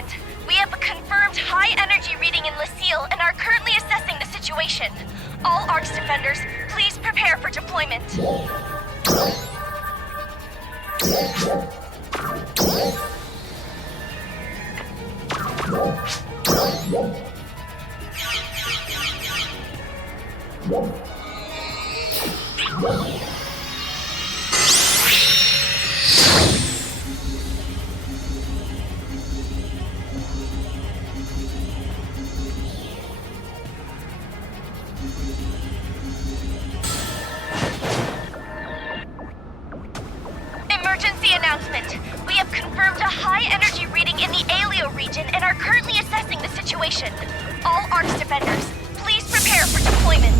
announcement. We have a confirmed high-energy reading in Lucille and are currently assessing the situation. All ARC's defenders, please prepare for deployment. Emergency announcement. We have confirmed a high-energy reading in the Alio region and are currently assessing the situation. All ARC's defenders, please prepare for deployment.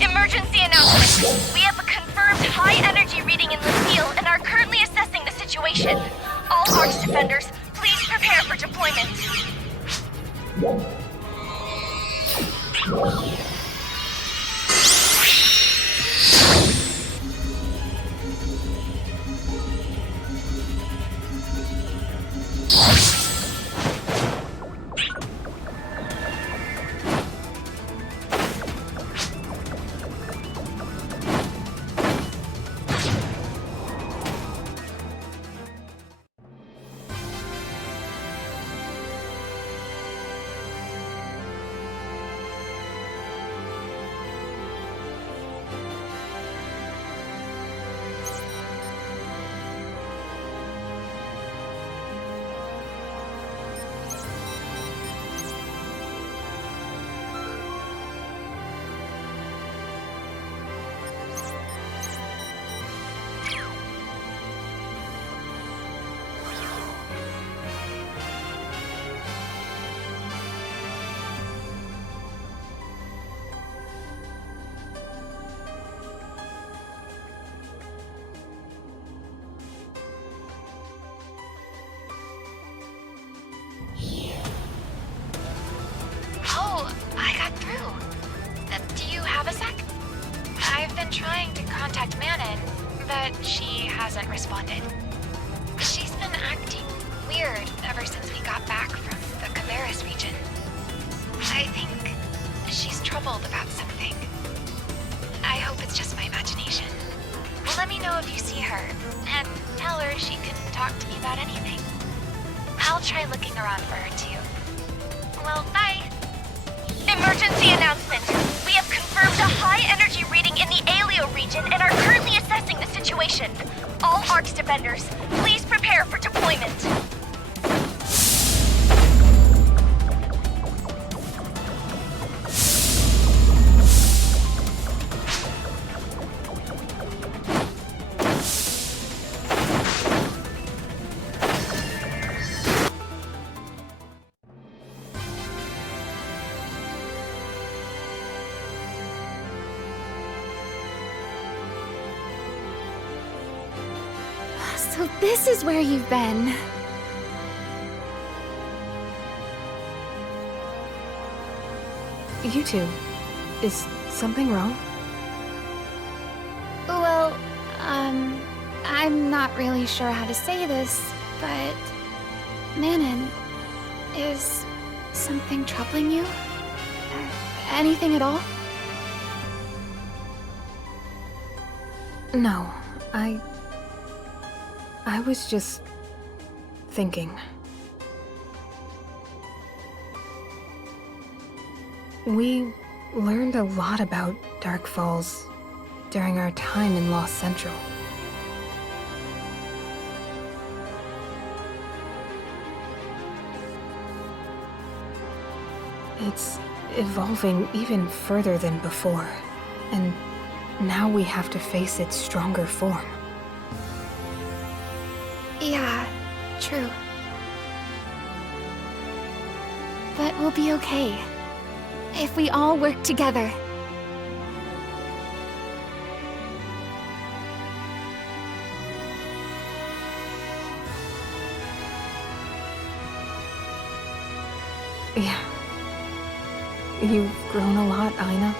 Emergency announcement. We have a confirmed high-energy reading in Lucille and are currently assessing the situation. All ARC's defenders, please prepare for deployment. Oh, I got through. Do you have a sec? I've been trying to contact Manon, but she hasn't responded. She's been acting weird ever since we got back from the Caveris region. I think she's troubled about something. I hope it's just my imagination. Well, let me know if you see her, and tell her she can talk to me about anything. I'll try looking around for her too. Well, bye. Emergency announcement. We have confirmed a high-energy reading in the Alio region and are currently assessing the situation. All ARC's defenders, please prepare for deployment. So this is where you've been. You two, is something wrong? Well, I'm not really sure how to say this, but... Manon, is something troubling you? Anything at all? No, I was just thinking. We learned a lot about Dark Falls during our time in Lost Central. It's evolving even further than before. And now we have to face its stronger form. Yeah, true. But we'll be okay. If we all work together. Yeah. You've grown a lot, Aina.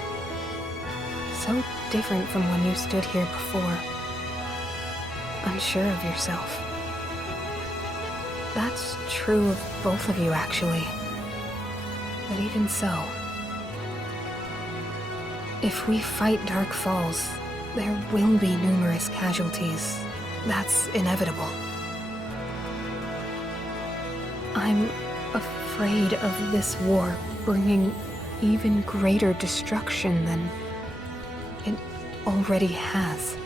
So different from when you stood here before. Unsure of yourself. That's true of both of you, actually. But even so, if we fight Dark Falls, there will be numerous casualties. That's inevitable. I'm afraid of this war bringing even greater destruction than it already has.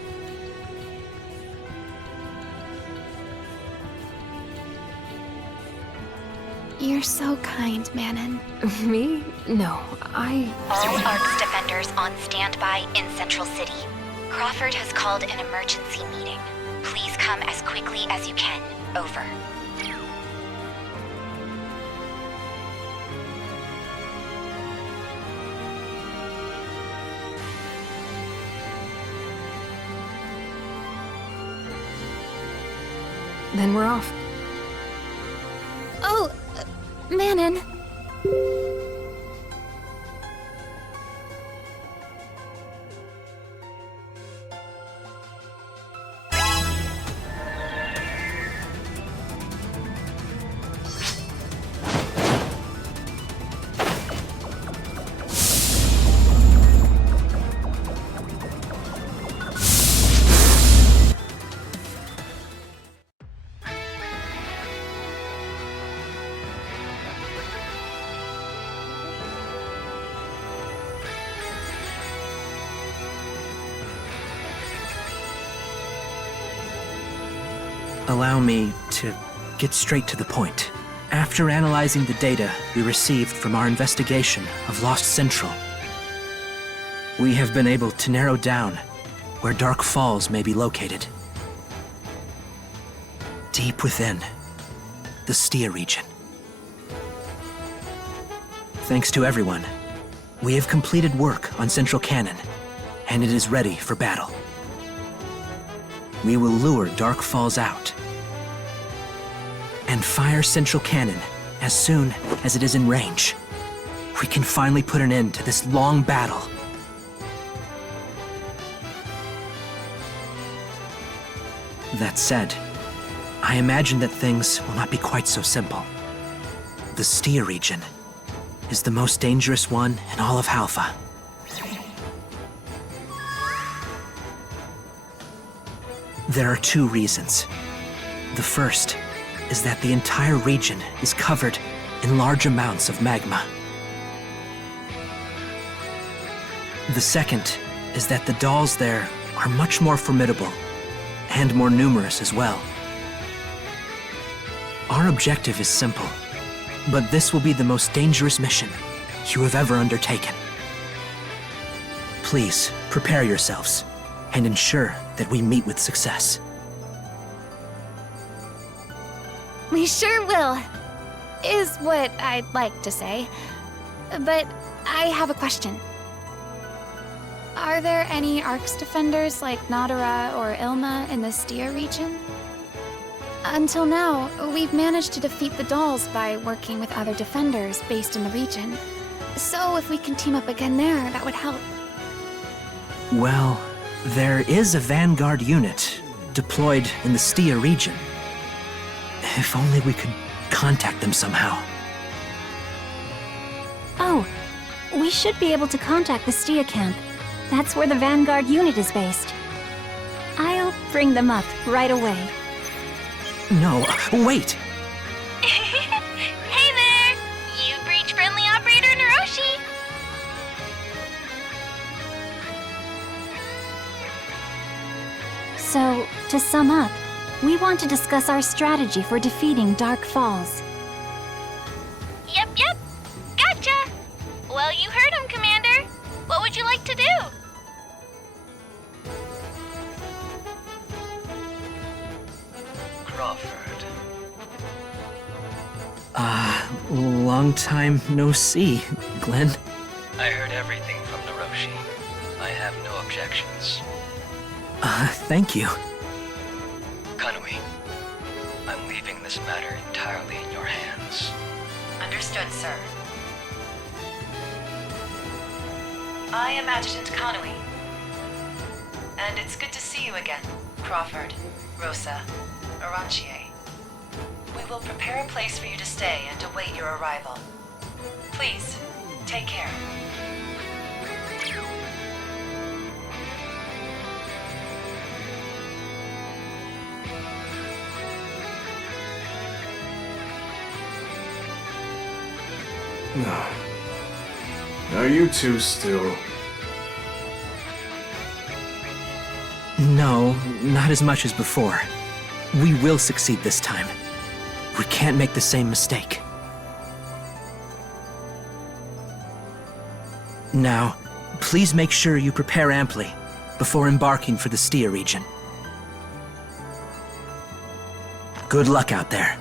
You're so kind, Manon. Me? No, All ARC's defenders on standby in Central City. Crawford has called an emergency meeting. Please come as quickly as you can. Over. Then we're off. Oh, Manon. Allow me to get straight to the point. After analyzing the data we received from our investigation of Lost Central, we have been able to narrow down where Dark Falls may be located. Deep within the Stia region. Thanks to everyone, we have completed work on Central Cannon, and it is ready for battle. We will lure Dark Falls out and fire Central Cannon as soon as it is in range. We can finally put an end to this long battle. That said, I imagine that things will not be quite so simple. The Stia region is the most dangerous one in all of Halpha. There are two reasons. The first is that the entire region is covered in large amounts of magma. The second is that the dolls there are much more formidable and more numerous as well. Our objective is simple, but this will be the most dangerous mission you have ever undertaken. Please prepare yourselves and ensure that we meet with success. We sure will, is what I'd like to say. But I have a question. Are there any ARC's defenders like Nadara or Ilma in the Stia region? Until now, we've managed to defeat the dolls by working with other defenders based in the region. So if we can team up again there, that would help. Well, there is a Vanguard unit deployed in the Stia region. If only we could contact them somehow. Oh, we should be able to contact the Stia camp. That's where the Vanguard unit is based. I'll bring them up right away. No, wait! Hey there! You've reached friendly operator Naroshi! So, to sum up, we want to discuss our strategy for defeating Dark Falls. Yep, gotcha! Long time no see, Glenn. I heard everything from Naroshi. I have no objections. Thank you. Kanui, I'm leaving this matter entirely in your hands. Understood, sir. I am Adjutant Kanui. And it's good to see you again, Crawford, Rosa, Aranchie. We will prepare a place for you to stay and await your arrival. Please, take care. Are you two still? No, not as much as before. We will succeed this time. We can't make the same mistake. Now, please make sure you prepare amply before embarking for the Stia region. Good luck out there.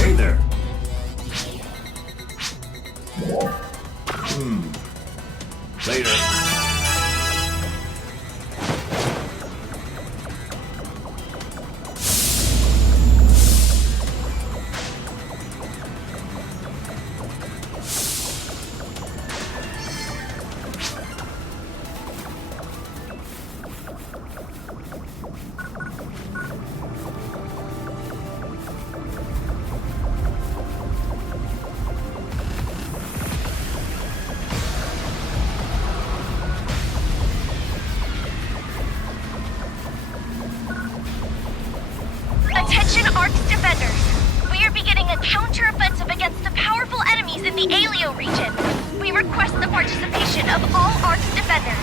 Hey there. Later. Attention Arcs defenders! We are beginning a counter-offensive against the powerful enemies in the Alio region. We request the participation of all Arcs defenders.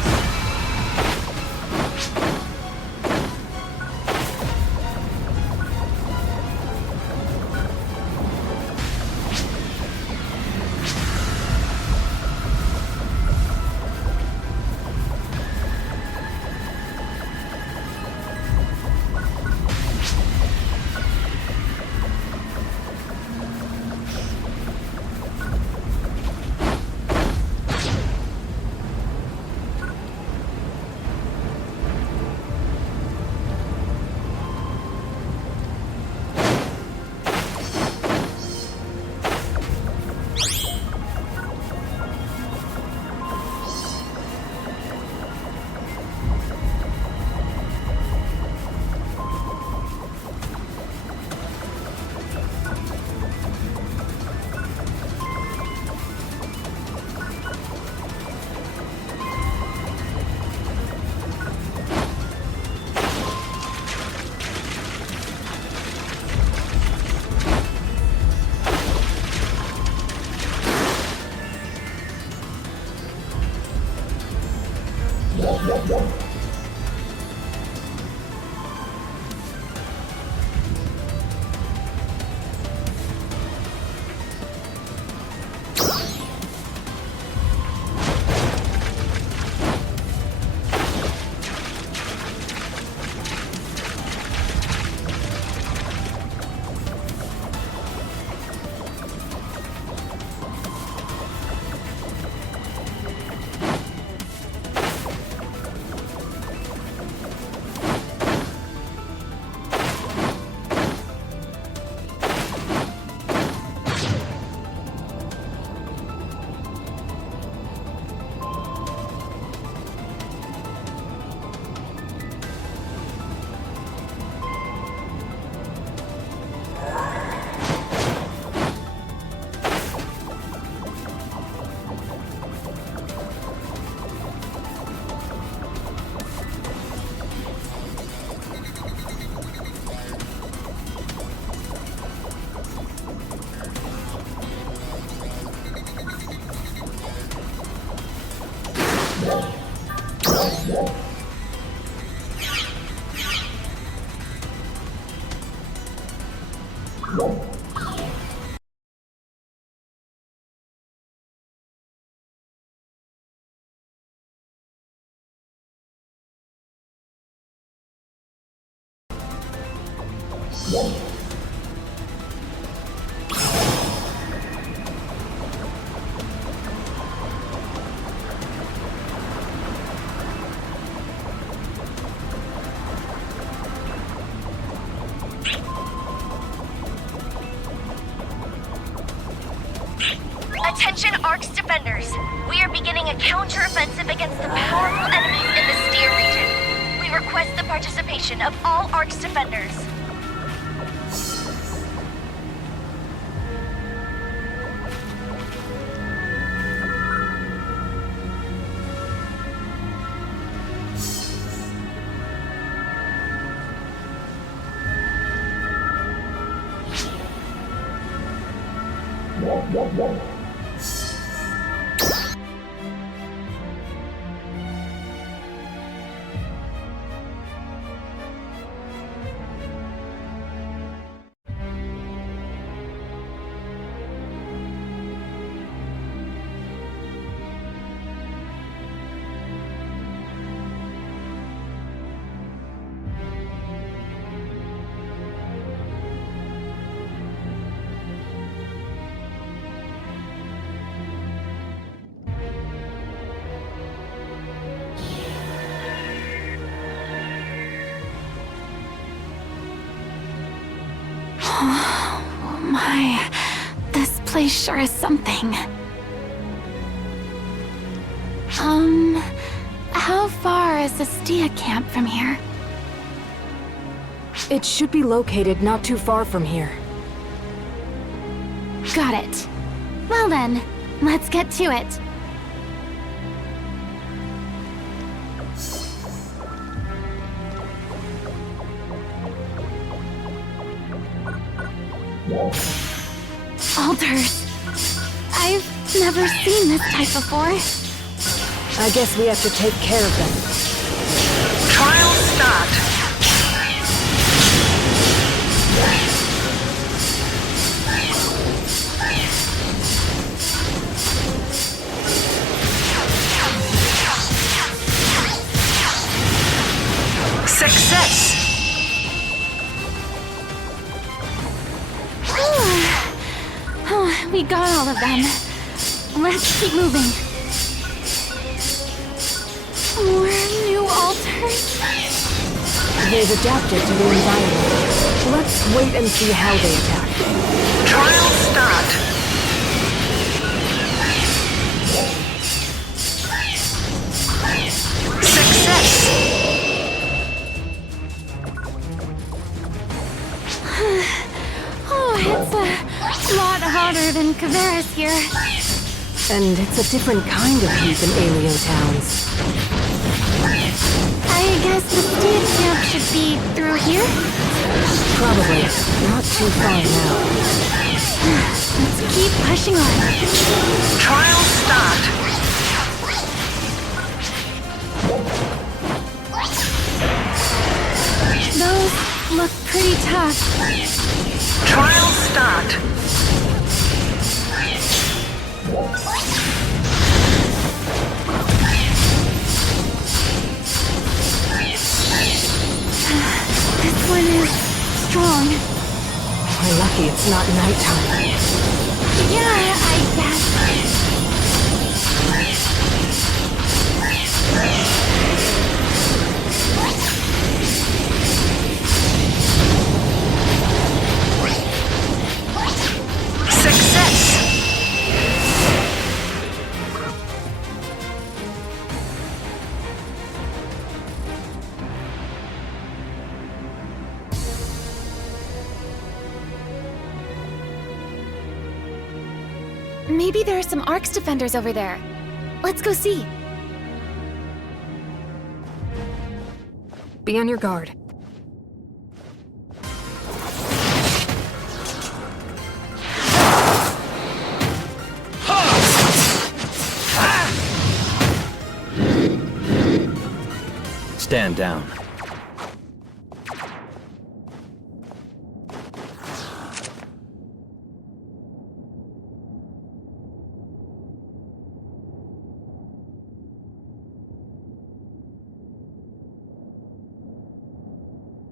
Attention ARC's defenders. We are beginning a counter-offensive against the powerful enemies in the Stia region. We request the participation of all ARC's defenders. Oh my, this place sure is something. How far is the Stia camp from here? It should be located not too far from here. Got it. Well then, let's get to it. Altars. I've never seen this type before. I guess we have to take care of them. Trial start. Success! Oh, we got all of them. Let's keep moving. More new altars? They've adapted to the environment. Let's wait and see how they attack. Trial start. Success! Oh, it's a lot hotter than Kavaris here. And it's a different kind of heat than Aleo towns. I guess the Stia camp should be through here? Probably. Not too far now. Let's keep pushing on. Trial start. it's not nighttime. Yeah, I guess. Success! Maybe there are some Arcs defenders over there. Let's go see. Be on your guard. Stand down.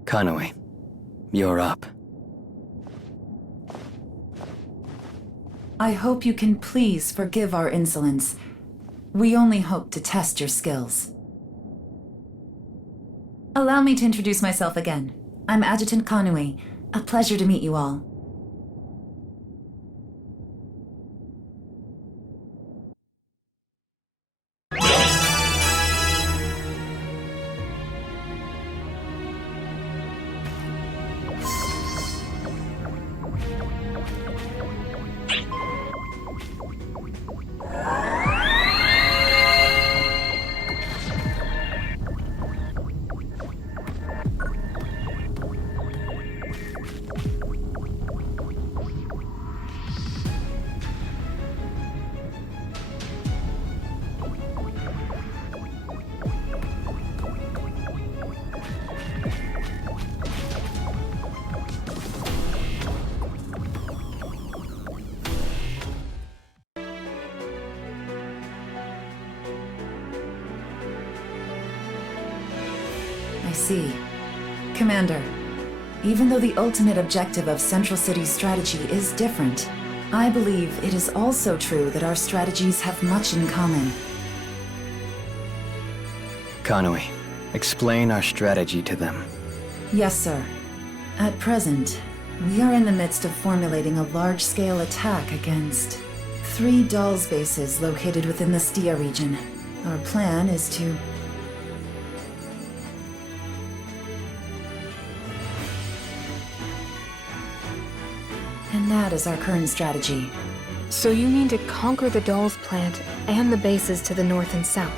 Kanui, you're up. I hope you can please forgive our insolence. We only hope to test your skills. Allow me to introduce myself again. I'm Adjutant Kanui. A pleasure to meet you all. I see. Commander, even though the ultimate objective of Central City's strategy is different, I believe it is also true that our strategies have much in common. Kanui, explain our strategy to them. Yes, sir. At present, we are in the midst of formulating a large-scale attack against 3 Dolls bases located within the Stia region. Our plan is to... And that is our current strategy. So you mean to conquer the Dolls plant and the bases to the north and south,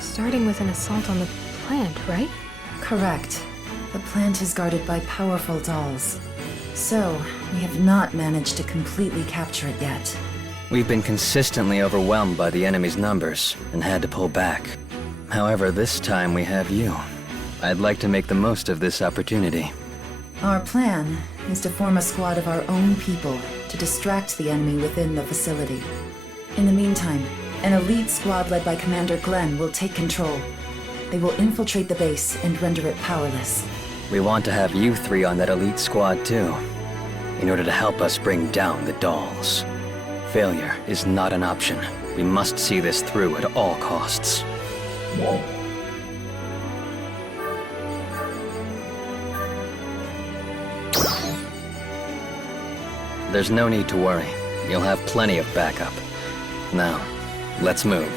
starting with an assault on the plant, right? Correct. The plant is guarded by powerful Dolls. So, we have not managed to completely capture it yet. We've been consistently overwhelmed by the enemy's numbers and had to pull back. However, this time we have you. I'd like to make the most of this opportunity. Our plan is to form a squad of our own people to distract the enemy within the facility. In the meantime, an elite squad led by Commander Glenn will take control. They will infiltrate the base and render it powerless. We want to have you 3 on that elite squad too, in order to help us bring down the Dolls. Failure is not an option. We must see this through at all costs. There's no need to worry. You'll have plenty of backup. Now, let's move.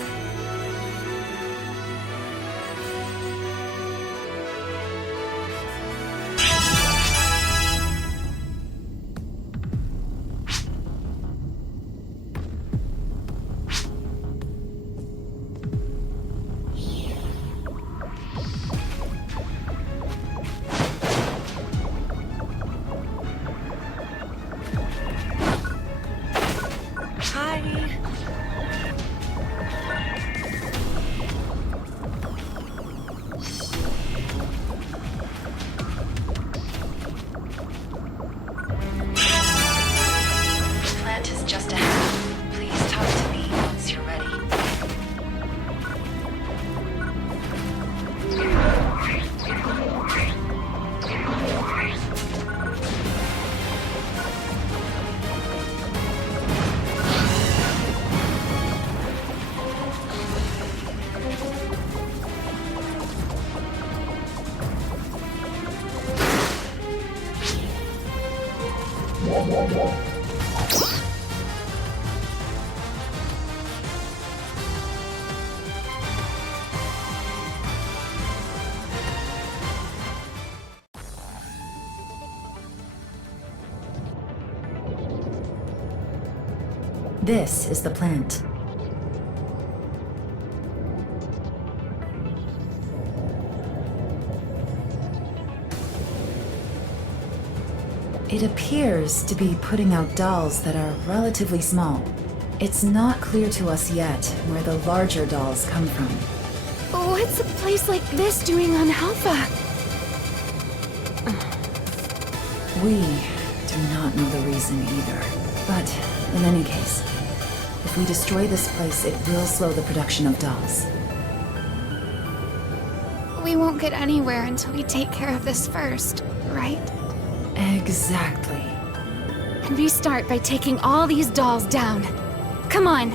This is the plant. It appears to be putting out dolls that are relatively small. It's not clear to us yet where the larger dolls come from. What's a place like this doing on Alpha? We do not know the reason either. But in any case, if we destroy this place, it will slow the production of dolls. We won't get anywhere until we take care of this first, right? Exactly. And we start by taking all these dolls down. Come on!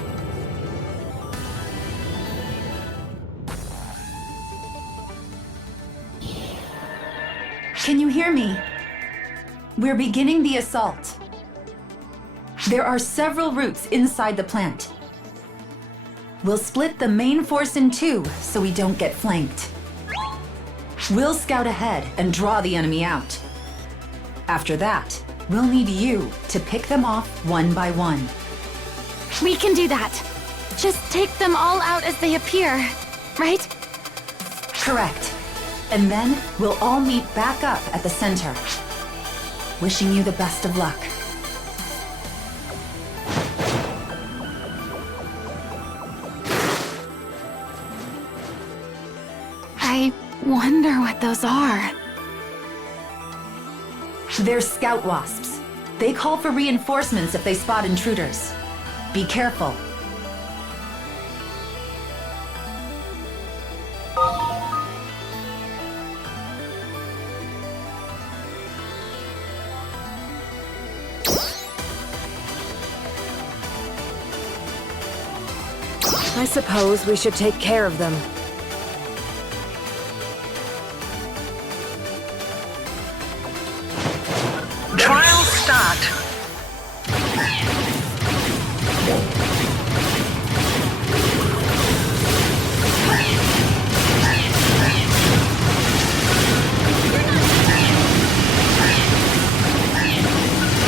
Can you hear me? We're beginning the assault. There are several routes inside the plant. We'll split the main force in two so we don't get flanked. We'll scout ahead and draw the enemy out. After that, we'll need you to pick them off one by one. We can do that. Just take them all out as they appear, right? Correct. And then we'll all meet back up at the center. Wishing you the best of luck. I wonder what those are. They're scout wasps. They call for reinforcements if they spot intruders. Be careful. I suppose we should take care of them. Trial start.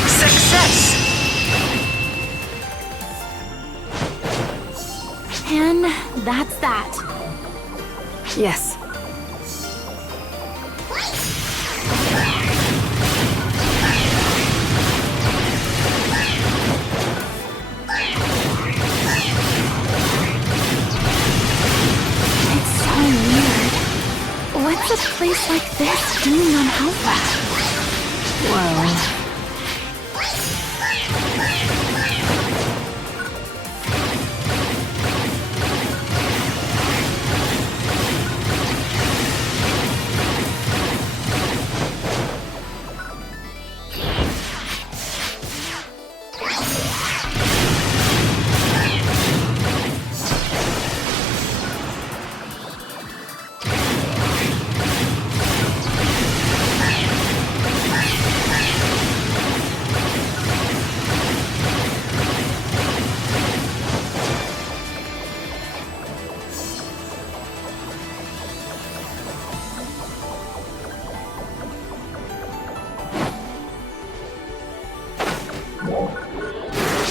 Success. And that's that. Yes. It's so weird. What's a place like this doing on Alpha? Well...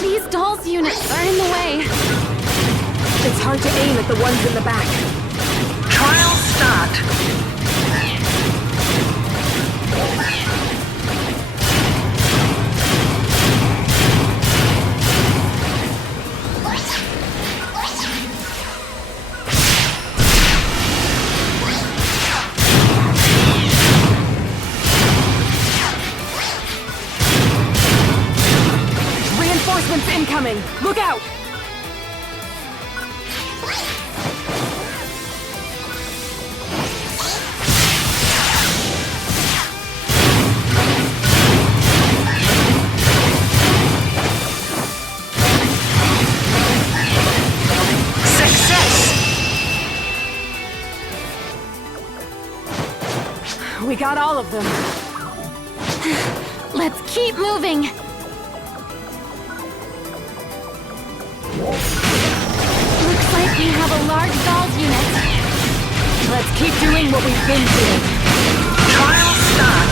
These dolls units are in the way. It's hard to aim at the ones in the back. Trial start. Reinforcements incoming! Look out! We got all of them. Let's keep moving. Looks like we have a large dolls unit. Let's keep doing what we've been doing. Trial start.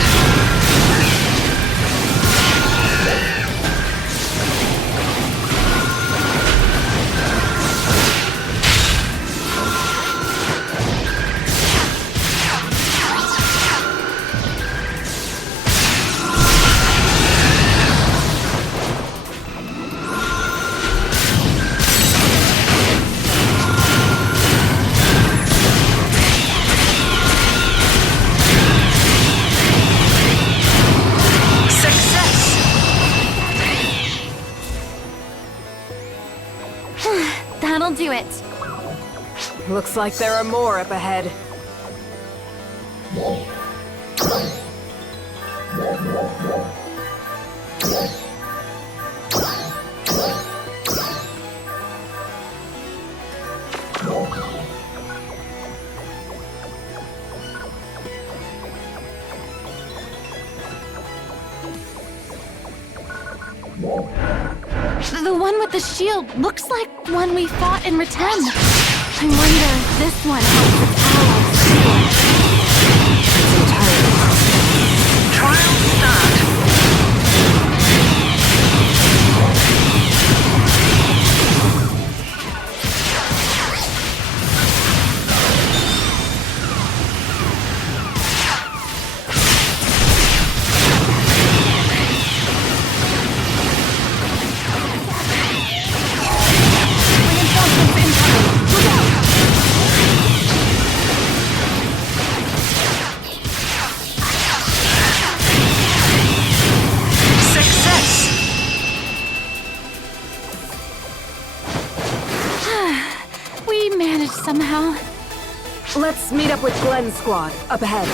Looks like there are more up ahead. The one with the shield looks like one we fought in Return. I wonder if this one helps its allies. Trial start. We managed somehow. Let's meet up with Glenn's squad, up ahead.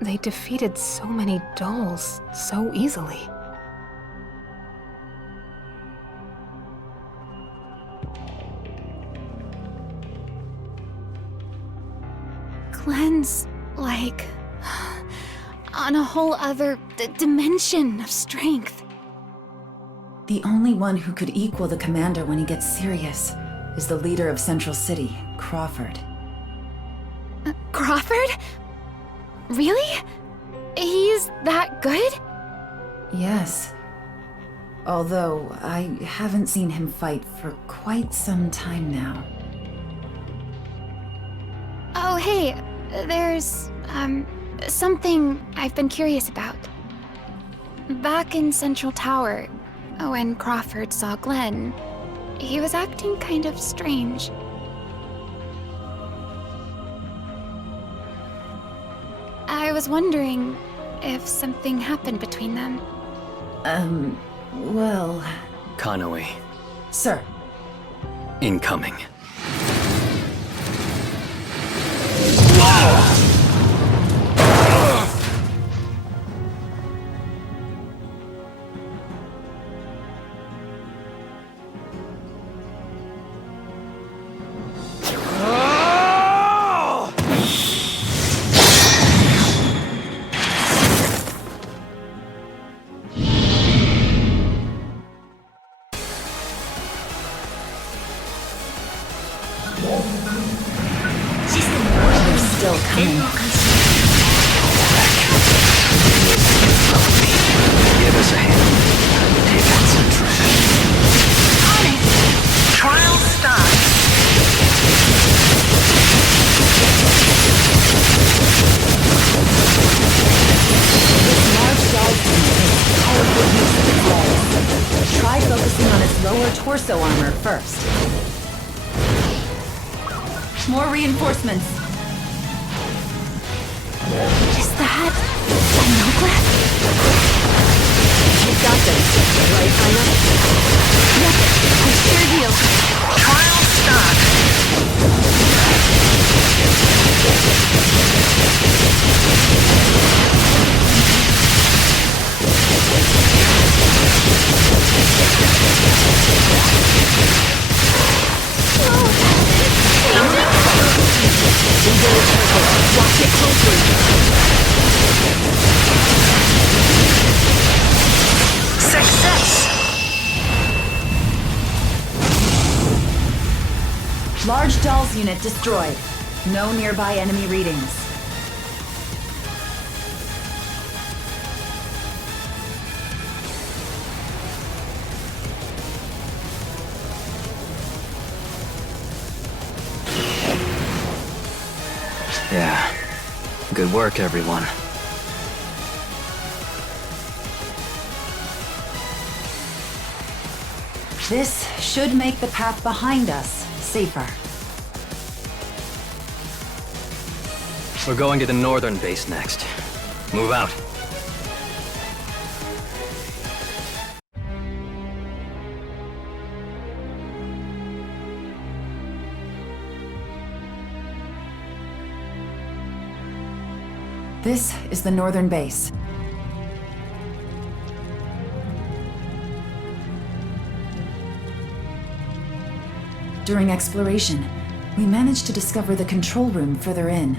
They defeated so many dolls so easily. Glenn's like on a whole other dimension of strength. The only one who could equal the commander when he gets serious is the leader of Central City, Crawford. Crawford? Really? He's that good? Yes. Although I haven't seen him fight for quite some time now. Oh, hey, there's, something I've been curious about. Back in Central Tower, when Crawford saw Glenn, he was acting kind of strange. I was wondering if something happened between them. Well... Conway. Sir. Incoming. Still coming. Give us a hand. Take out some trash. Trial start. This large dog makes powerful use of its legs. Try focusing on its lower torso armor first. More reinforcements. Is that Dinoglyph? You've got this, right, Ina? Yep, I sure do. Trial start. Watch it closely. Success. Large dolls unit destroyed. No nearby enemy readings. Yeah. Good work, everyone. This should make the path behind us safer. We're going to the northern base next. Move out. This is the northern base. During exploration, we managed to discover the control room further in.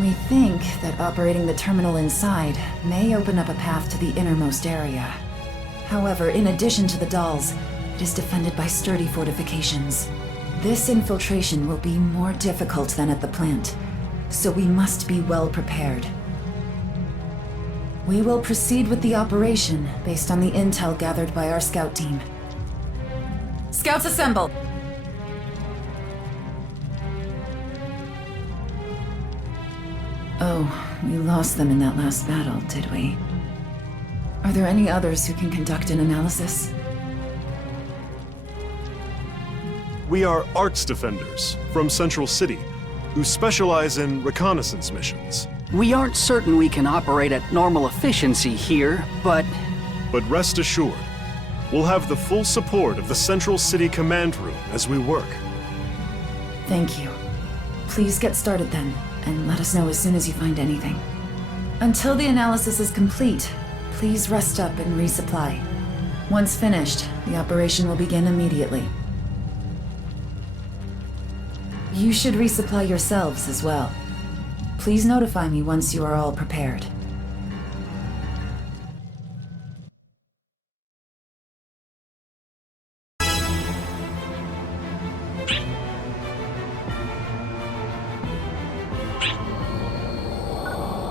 We think that operating the terminal inside may open up a path to the innermost area. However, in addition to the dolls, it is defended by sturdy fortifications. This infiltration will be more difficult than at the plant, so we must be well prepared. We will proceed with the operation based on the intel gathered by our scout team. Scouts assemble! Oh, we lost them in that last battle, did we? Are there any others who can conduct an analysis? We are Arcs Defenders from Central City, who specialize in reconnaissance missions. We aren't certain we can operate at normal efficiency here, but... But rest assured, we'll have the full support of the Central City Command Room as we work. Thank you. Please get started then, and let us know as soon as you find anything. Until the analysis is complete, please rest up and resupply. Once finished, the operation will begin immediately. You should resupply yourselves as well. Please notify me once you are all prepared.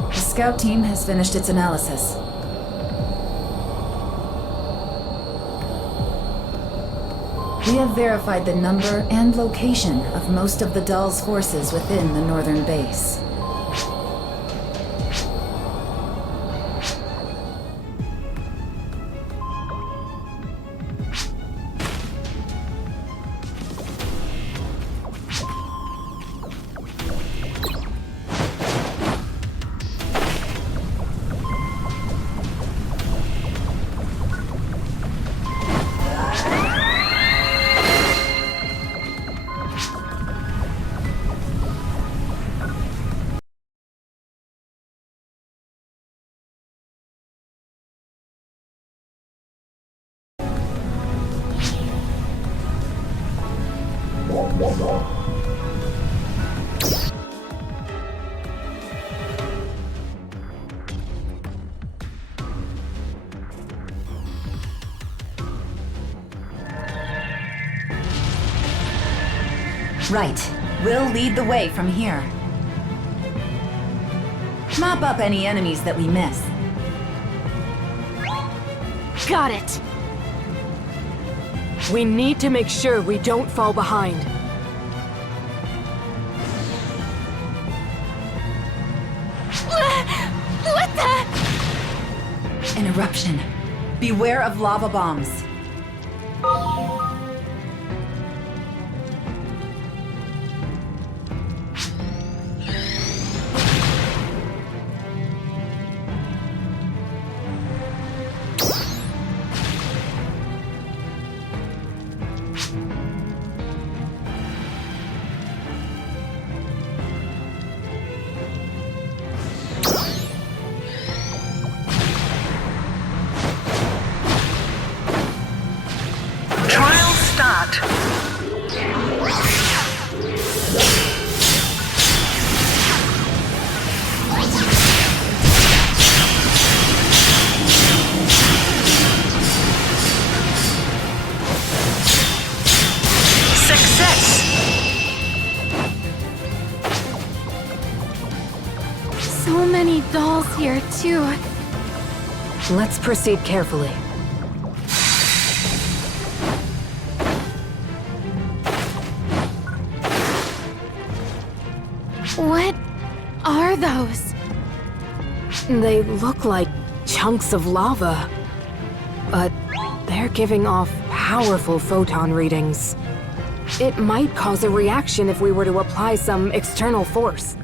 The scout team has finished its analysis. We have verified the number and location of most of the Dahl's forces within the northern base. Right. We'll lead the way from here. Mop up any enemies that we miss. Got it! We need to make sure we don't fall behind. What the? An eruption. Beware of lava bombs. Trial start. Success. So many dolls here, too. Let's proceed carefully. What are those? They look like chunks of lava, but they're giving off powerful photon readings. It might cause a reaction if we were to apply some external force.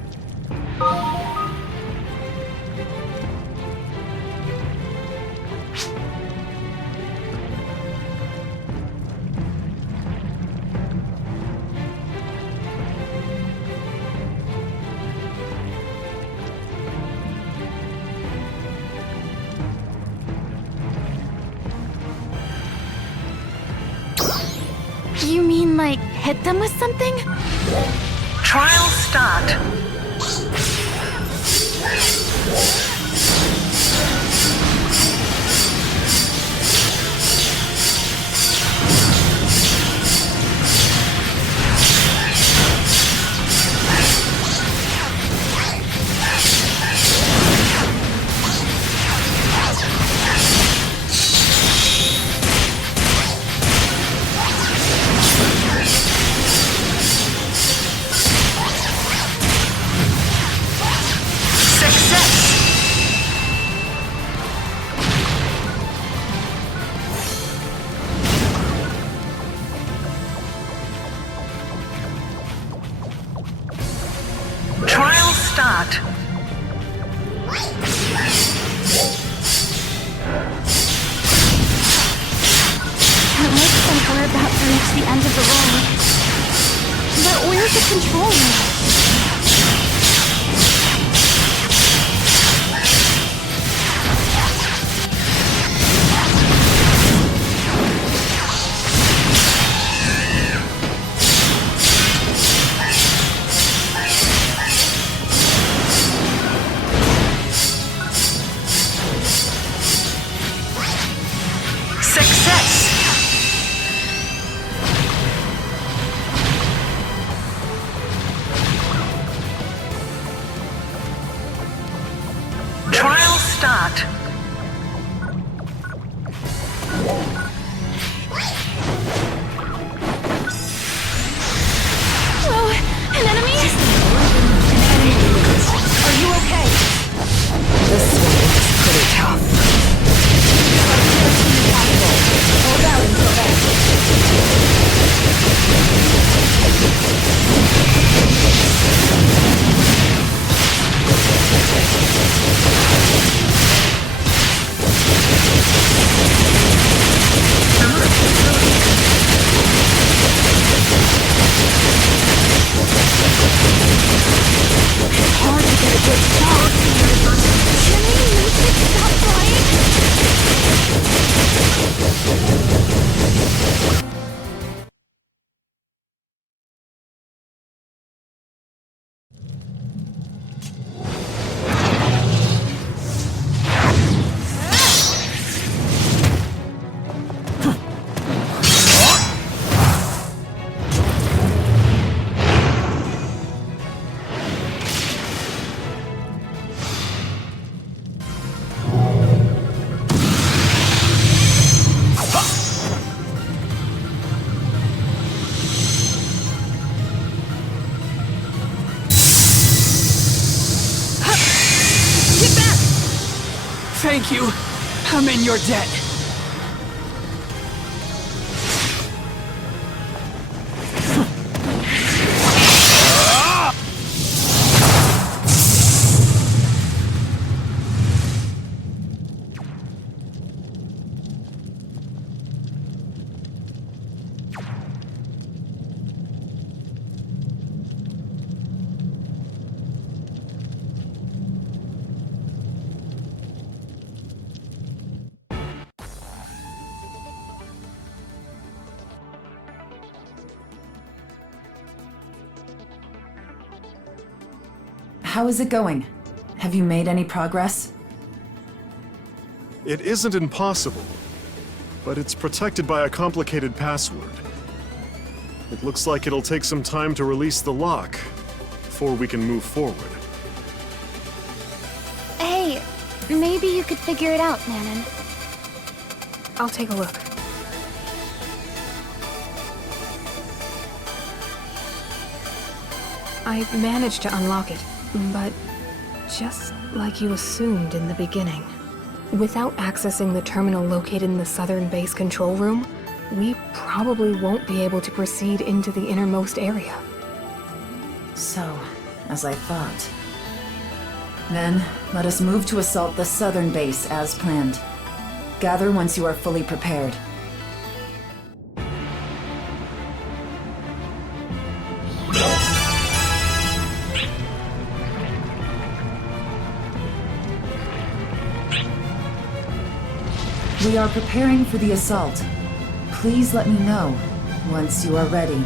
You mean, like, hit them with something? Trial start. Trial start. It looks like we're about to reach the end of the road. But where's the control room? Success. Trial start. Whoa! An enemy? Are you okay? This one looks pretty tough. Hold out until then. Hard to get a good shot. Can we make it stop flying? Thank you. I'm in your debt. How is it going? Have you made any progress? It isn't impossible, but it's protected by a complicated password. It looks like it'll take some time to release the lock before we can move forward. Hey, maybe you could figure it out, Manon. I'll take a look. I managed to unlock it, but just like you assumed in the beginning. Without accessing the terminal located in the southern base control room, we probably won't be able to proceed into the innermost area. So, as I thought. Then, let us move to assault the southern base as planned. Gather once you are fully prepared. We are preparing for the assault. Please let me know once you are ready.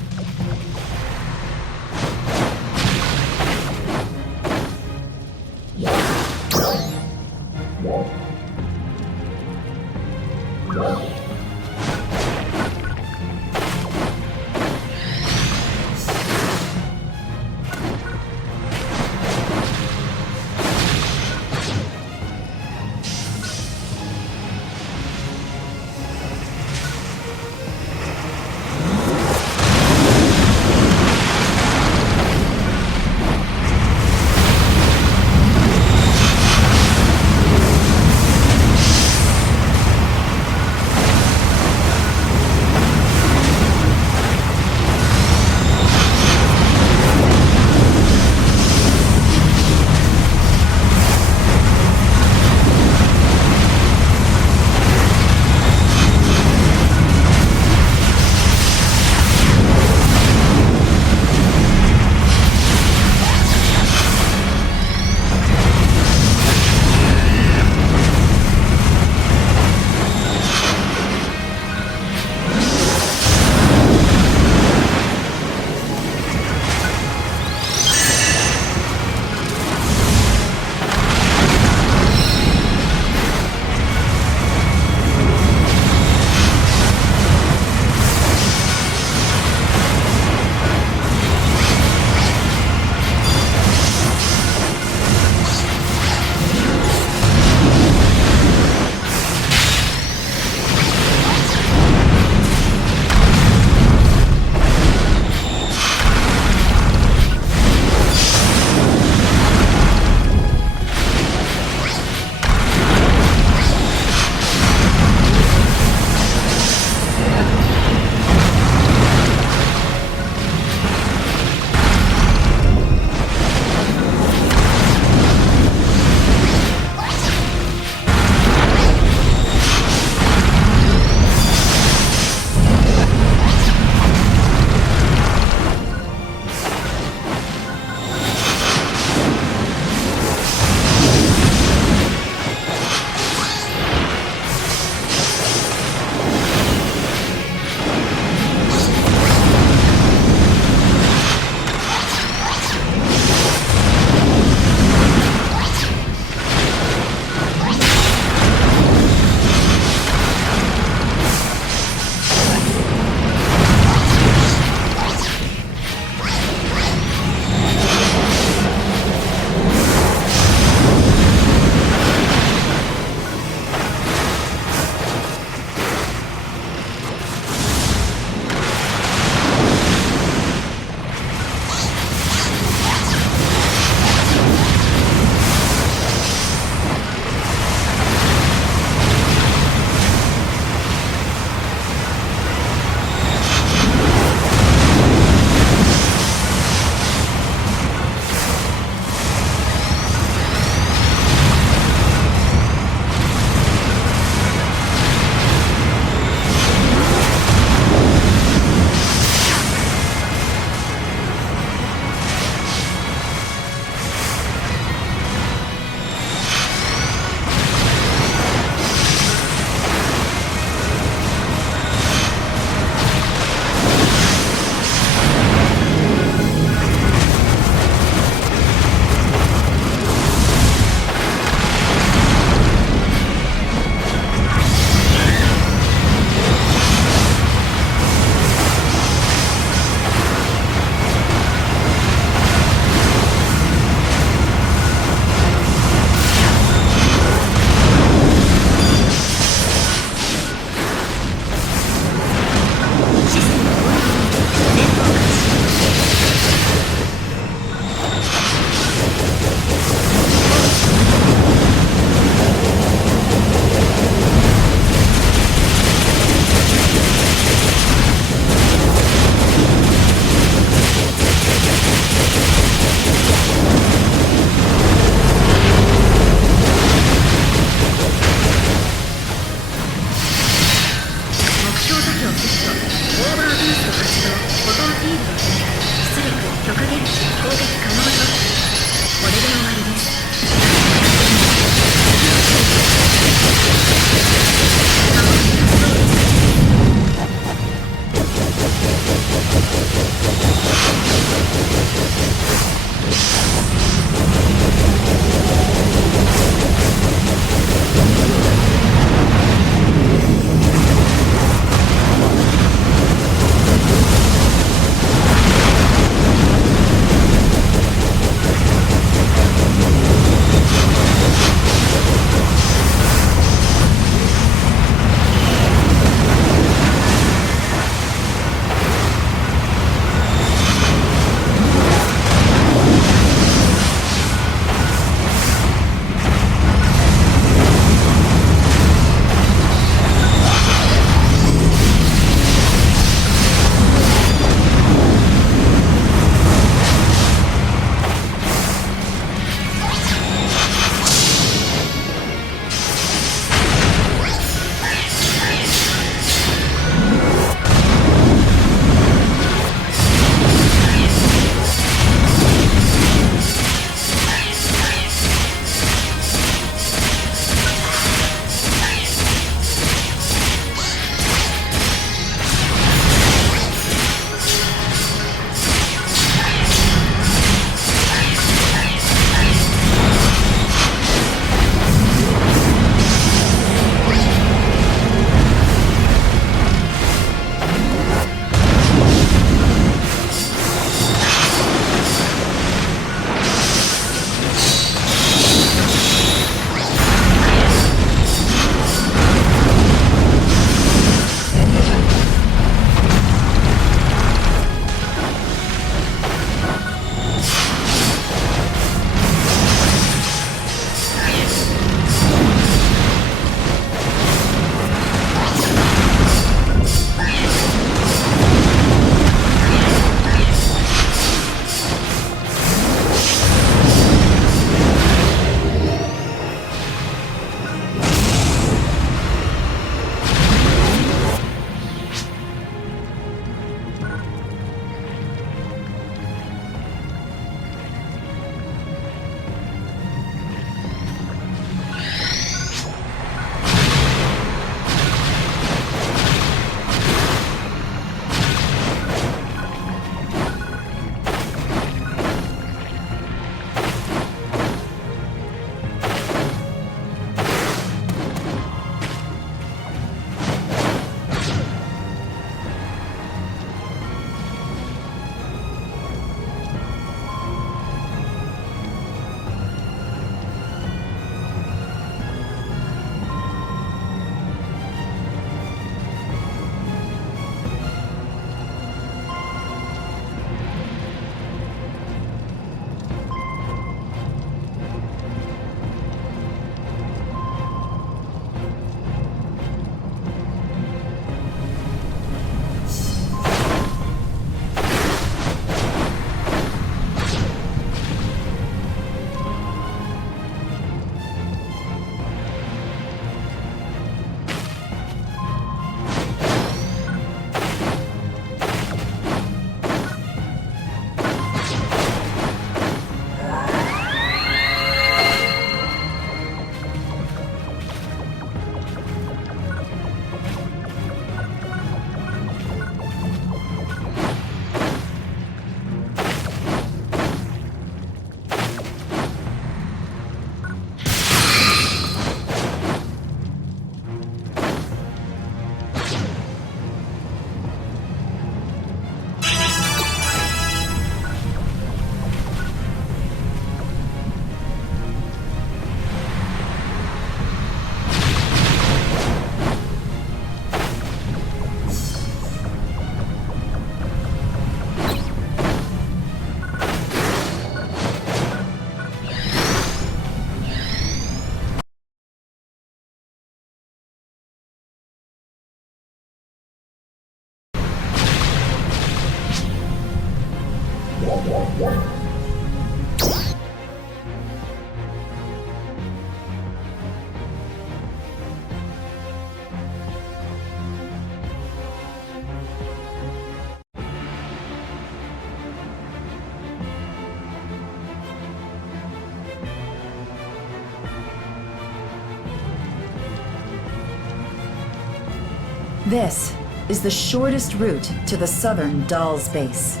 This is the shortest route to the southern Dahl's base.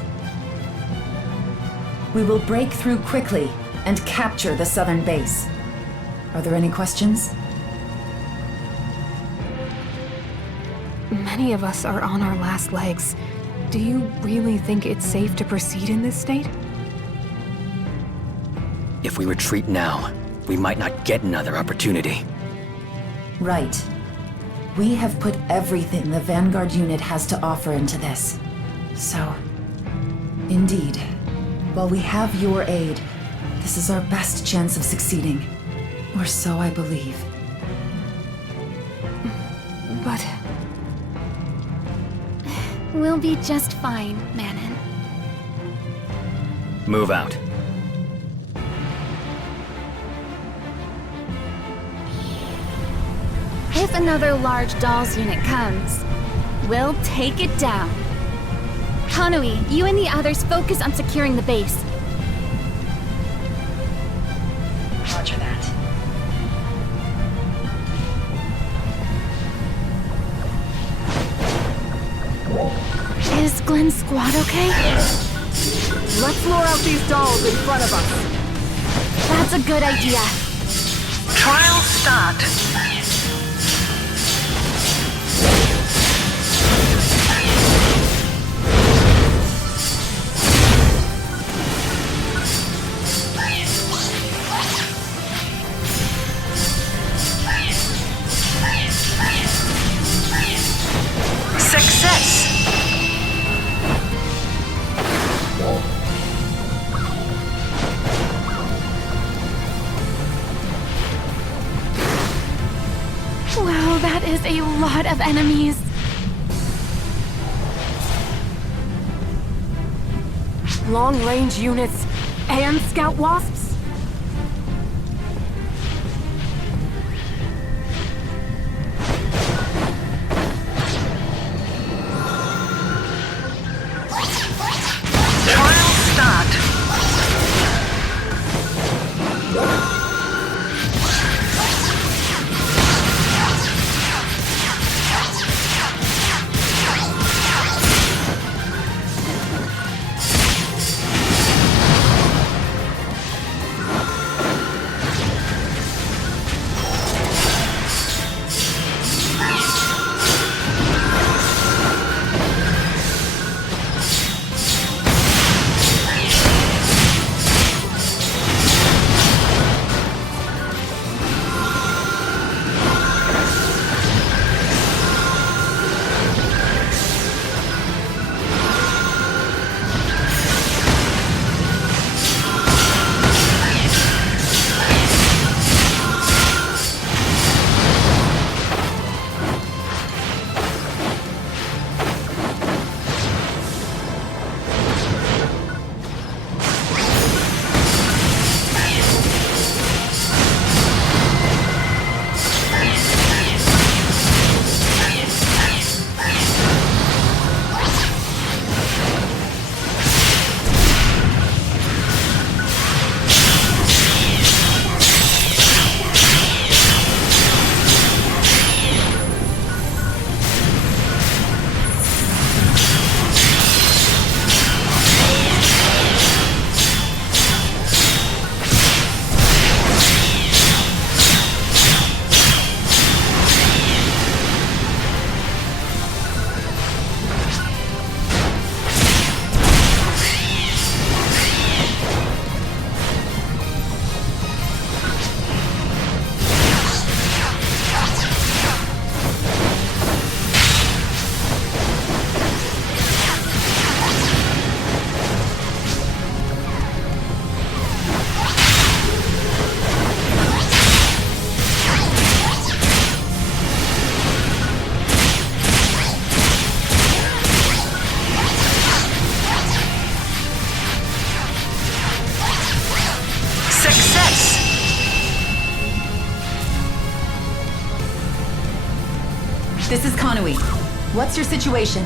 We will break through quickly and capture the southern base. Are there any questions? Many of us are on our last legs. Do you really think it's safe to proceed in this state? If we retreat now, we might not get another opportunity. Right. We have put everything the Vanguard unit has to offer into this. So, indeed, while we have your aid, this is our best chance of succeeding. Or so I believe. But We'll be just fine, Manon. Move out. If another large Dahl's unit comes, we'll take it down. Kanui, you and the others focus on securing the base. Roger that. Is Glenn's squad okay? Let's lure out these dolls in front of us. That's a good idea. Trial start. Success. Wow, that is a lot of enemies. Long-range units and scout wasps? Trial start. This is Kanui. What's your situation?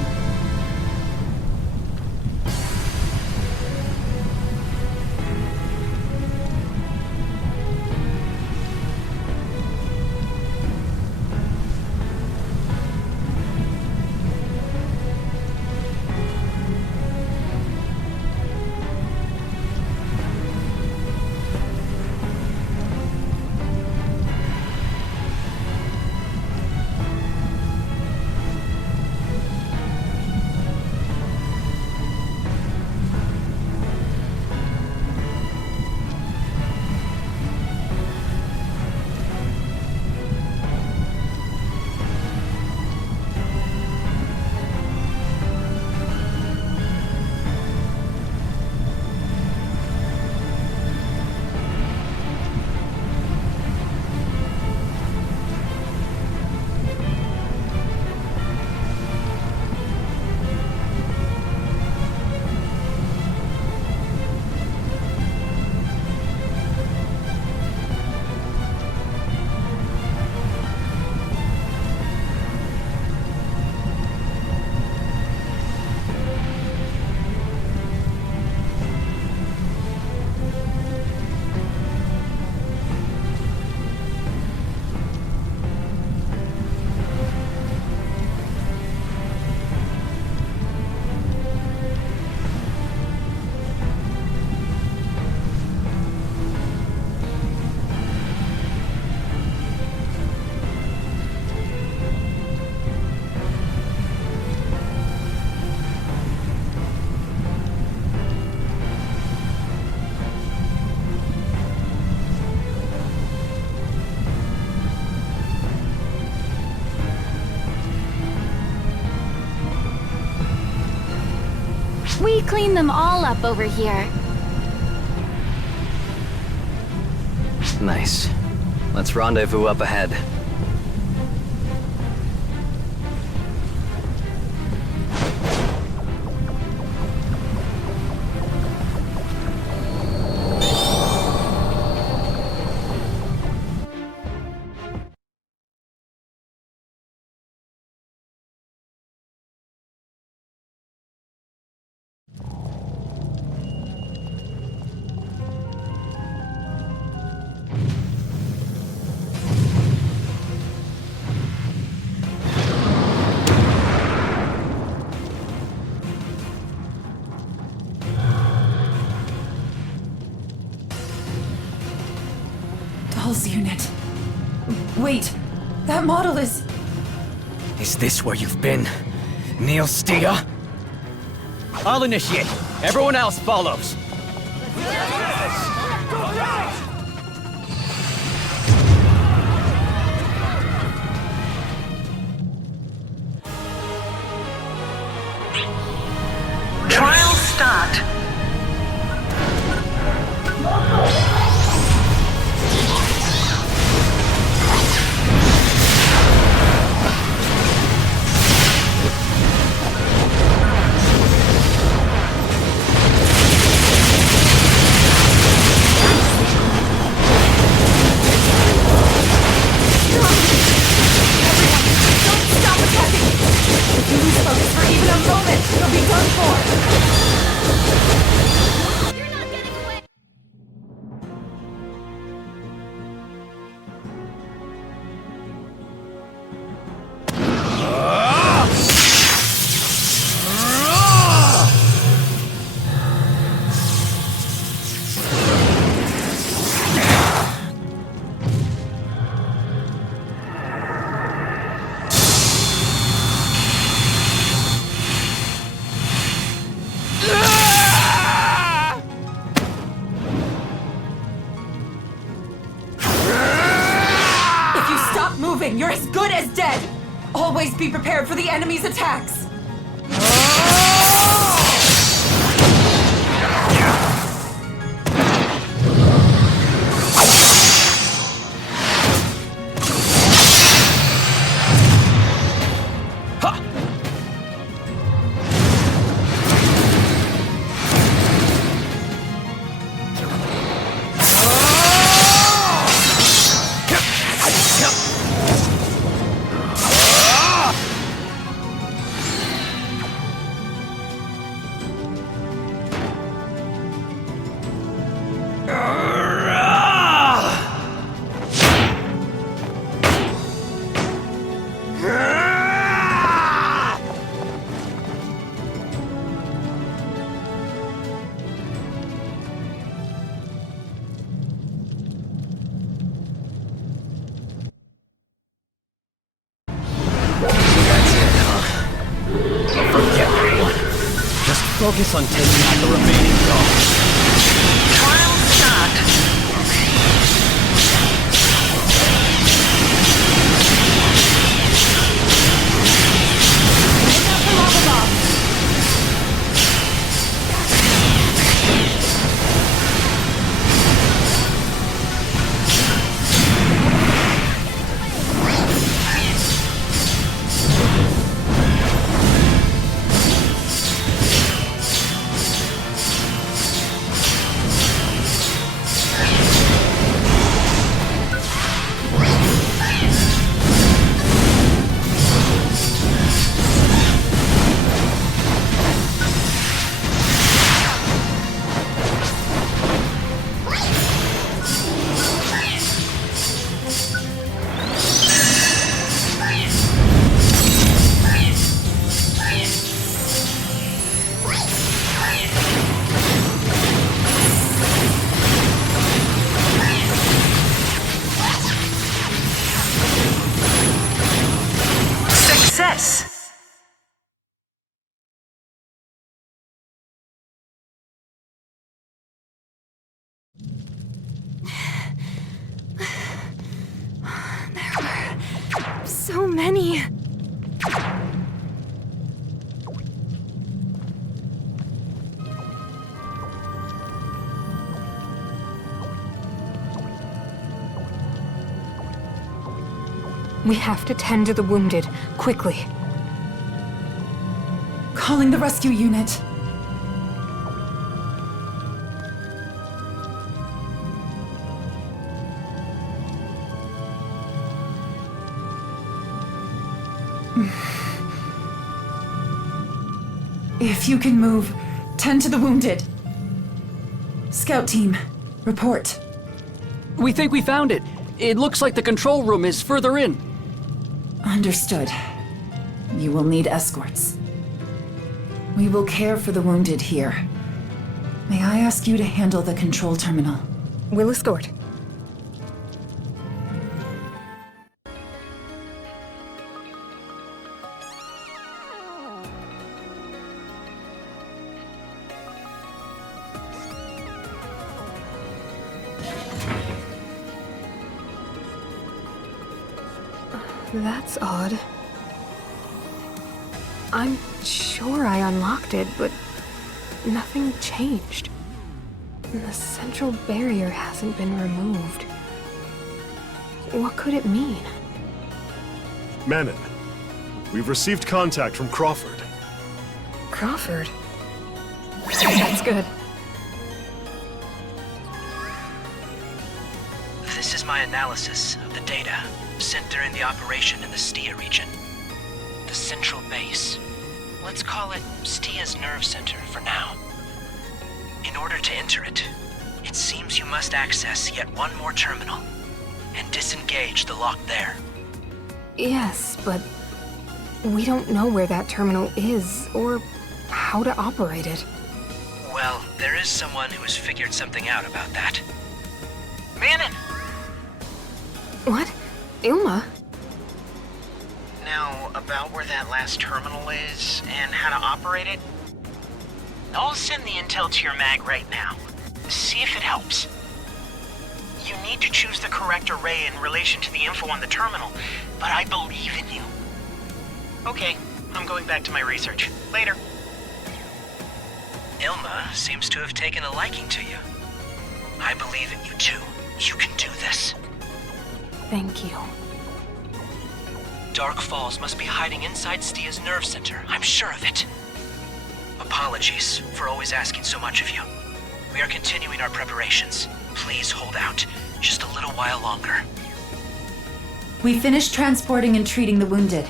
We clean them all up over here. Nice. Let's rendezvous up ahead. Dolls unit. Wait, that model is... Is this where you've been, Neil Stia? I'll initiate. Everyone else follows. Trial start. You're as good as dead! Always be prepared for the enemy's attacks! Focus on taking out the remaining dolls. Trial start. Success! So many. We have to tend to the wounded, quickly. Calling the rescue unit. If you can move, tend to the wounded. Scout team, report. We think we found it. It looks like the control room is further in. Understood. You will need escorts. We will care for the wounded here. May I ask you to handle the control terminal? We'll escort. That's odd. I'm sure I unlocked it, but nothing changed. The central barrier hasn't been removed. What could it mean? Manon, we've received contact from Crawford. Crawford? That's good. This is my analysis of the data sent during the operation in the Stia region. The central base. Let's call it Stia's nerve center for now. In order to enter it, it seems you must access yet one more terminal and disengage the lock there. Yes, but we don't know where that terminal is or how to operate it. Well, there is someone who has figured something out about that. Manon! What? Ilma? Now, about where that last terminal is and how to operate it? I'll send the intel to your mag right now. See if it helps. You need to choose the correct array in relation to the info on the terminal, but I believe in you. Okay, I'm going back to my research. Later. Ilma seems to have taken a liking to you. I believe in you too. You can do this. Thank you. Dark Falls must be hiding inside Stia's nerve center. I'm sure of it. Apologies for always asking so much of you. We are continuing our preparations. Please hold out. Just a little while longer. We finished transporting and treating the wounded.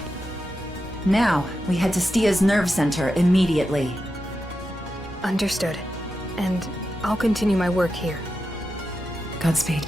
Now, we head to Stia's nerve center immediately. Understood. And I'll continue my work here. Godspeed.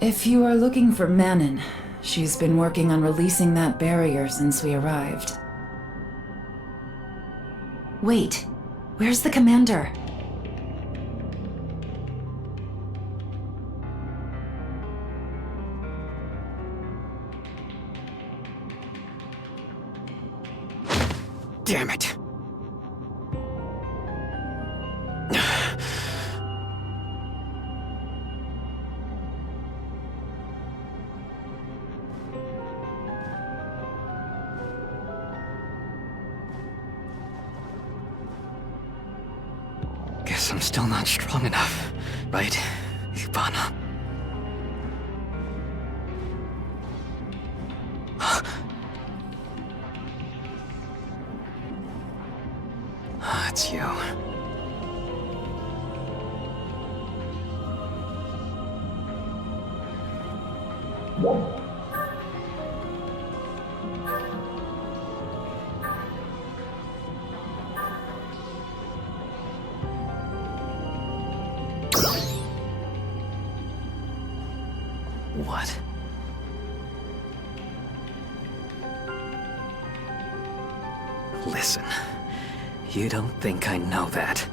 If you are looking for Manon, she's been working on releasing that barrier since we arrived. Wait, where's the commander? Damn it. Guess I'm still not strong enough, right, Ivana? It's you. What? Listen, you don't think I know that.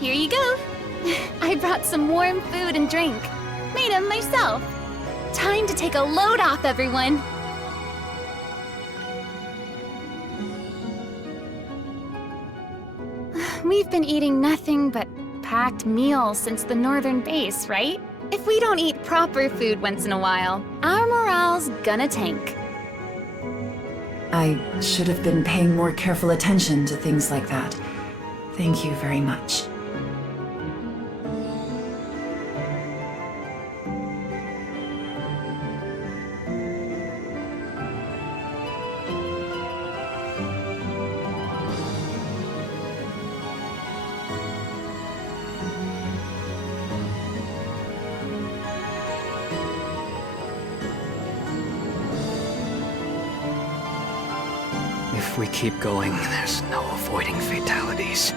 Here you go. I brought some warm food and drink. Made them myself. Time to take a load off, everyone. We've been eating nothing but packed meals since the northern base, right? If we don't eat proper food once in a while, our morale's gonna tank. I should have been paying more careful attention to things like that. Thank you very much. If we keep going, there's no avoiding fatalities.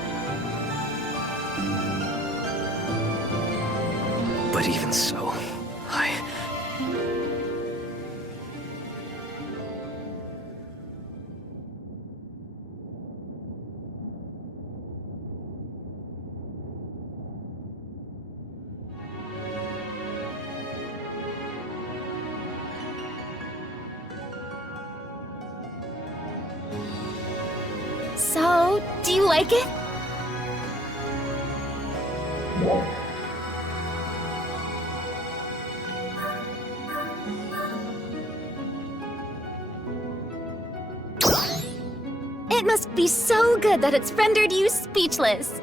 But even so, So, do you like it? It must be so good that it's rendered you speechless.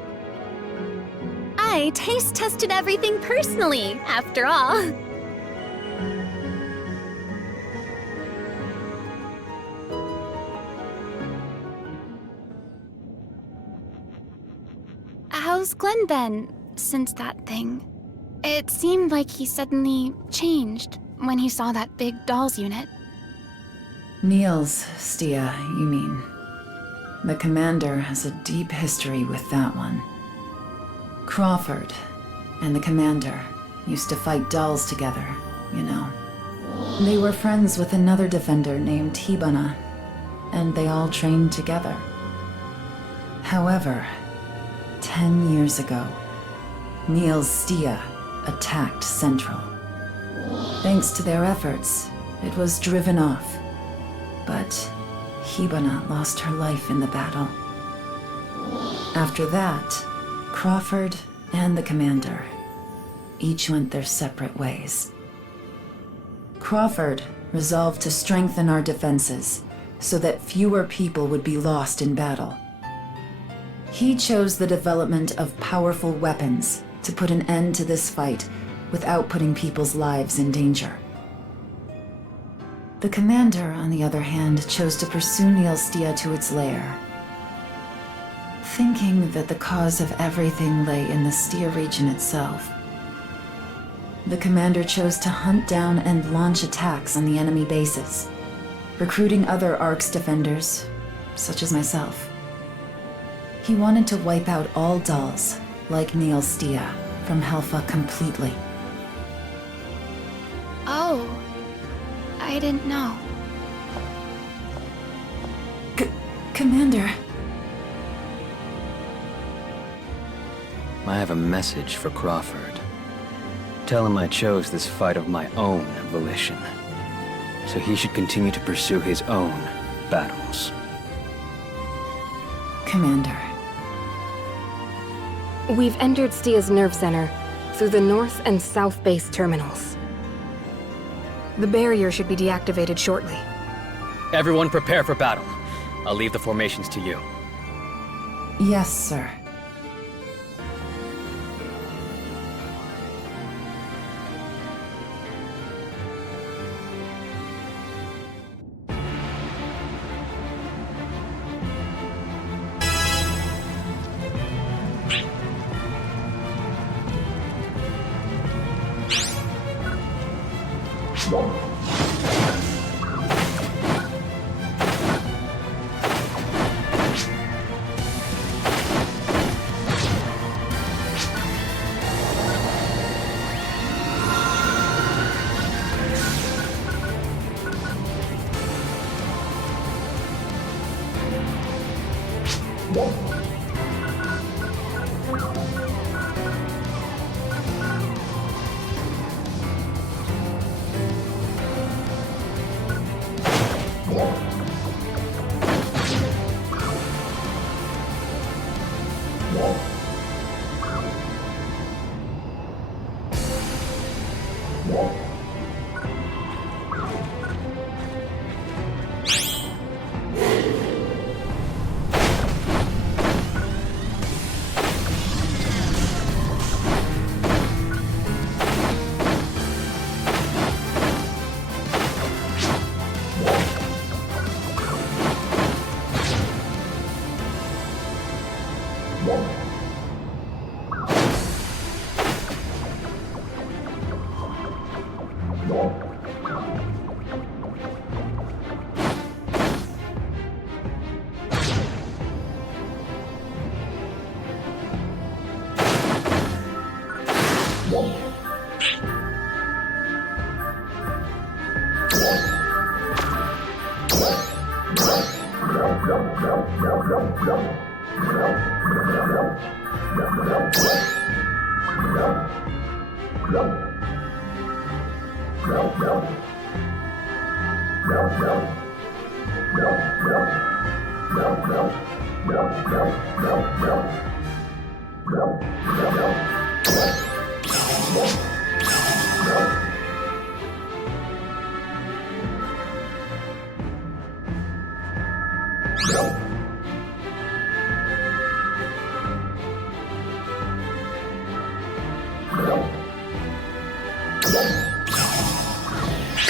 I taste tested everything personally, after all. How's Glenn been since that thing? It seemed like he suddenly changed when he saw that big dolls unit. Niels, Stia, you mean. The commander has a deep history with that one. Crawford and the commander used to fight dolls together, you know. They were friends with another defender named Hibana, and they all trained together. However, 10 years ago, Niels Stia attacked Central. Thanks to their efforts, it was driven off. But Hibana lost her life in the battle. After that, Crawford and the commander each went their separate ways. Crawford resolved to strengthen our defenses so that fewer people would be lost in battle. He chose the development of powerful weapons to put an end to this fight without putting people's lives in danger. The commander, on the other hand, chose to pursue Niels Stia to its lair. Thinking that the cause of everything lay in the Stia region itself, the commander chose to hunt down and launch attacks on the enemy bases, recruiting other ARC's defenders, such as myself. He wanted to wipe out all dolls, like Niels Stia, from Helfa completely. Oh, I didn't know. Commander. I have a message for Crawford. Tell him I chose this fight of my own volition, so he should continue to pursue his own battles. Commander. We've entered Stia's nerve center through the north and south base terminals. The barrier should be deactivated shortly. Everyone prepare for battle. I'll leave the formations to you. Yes, sir.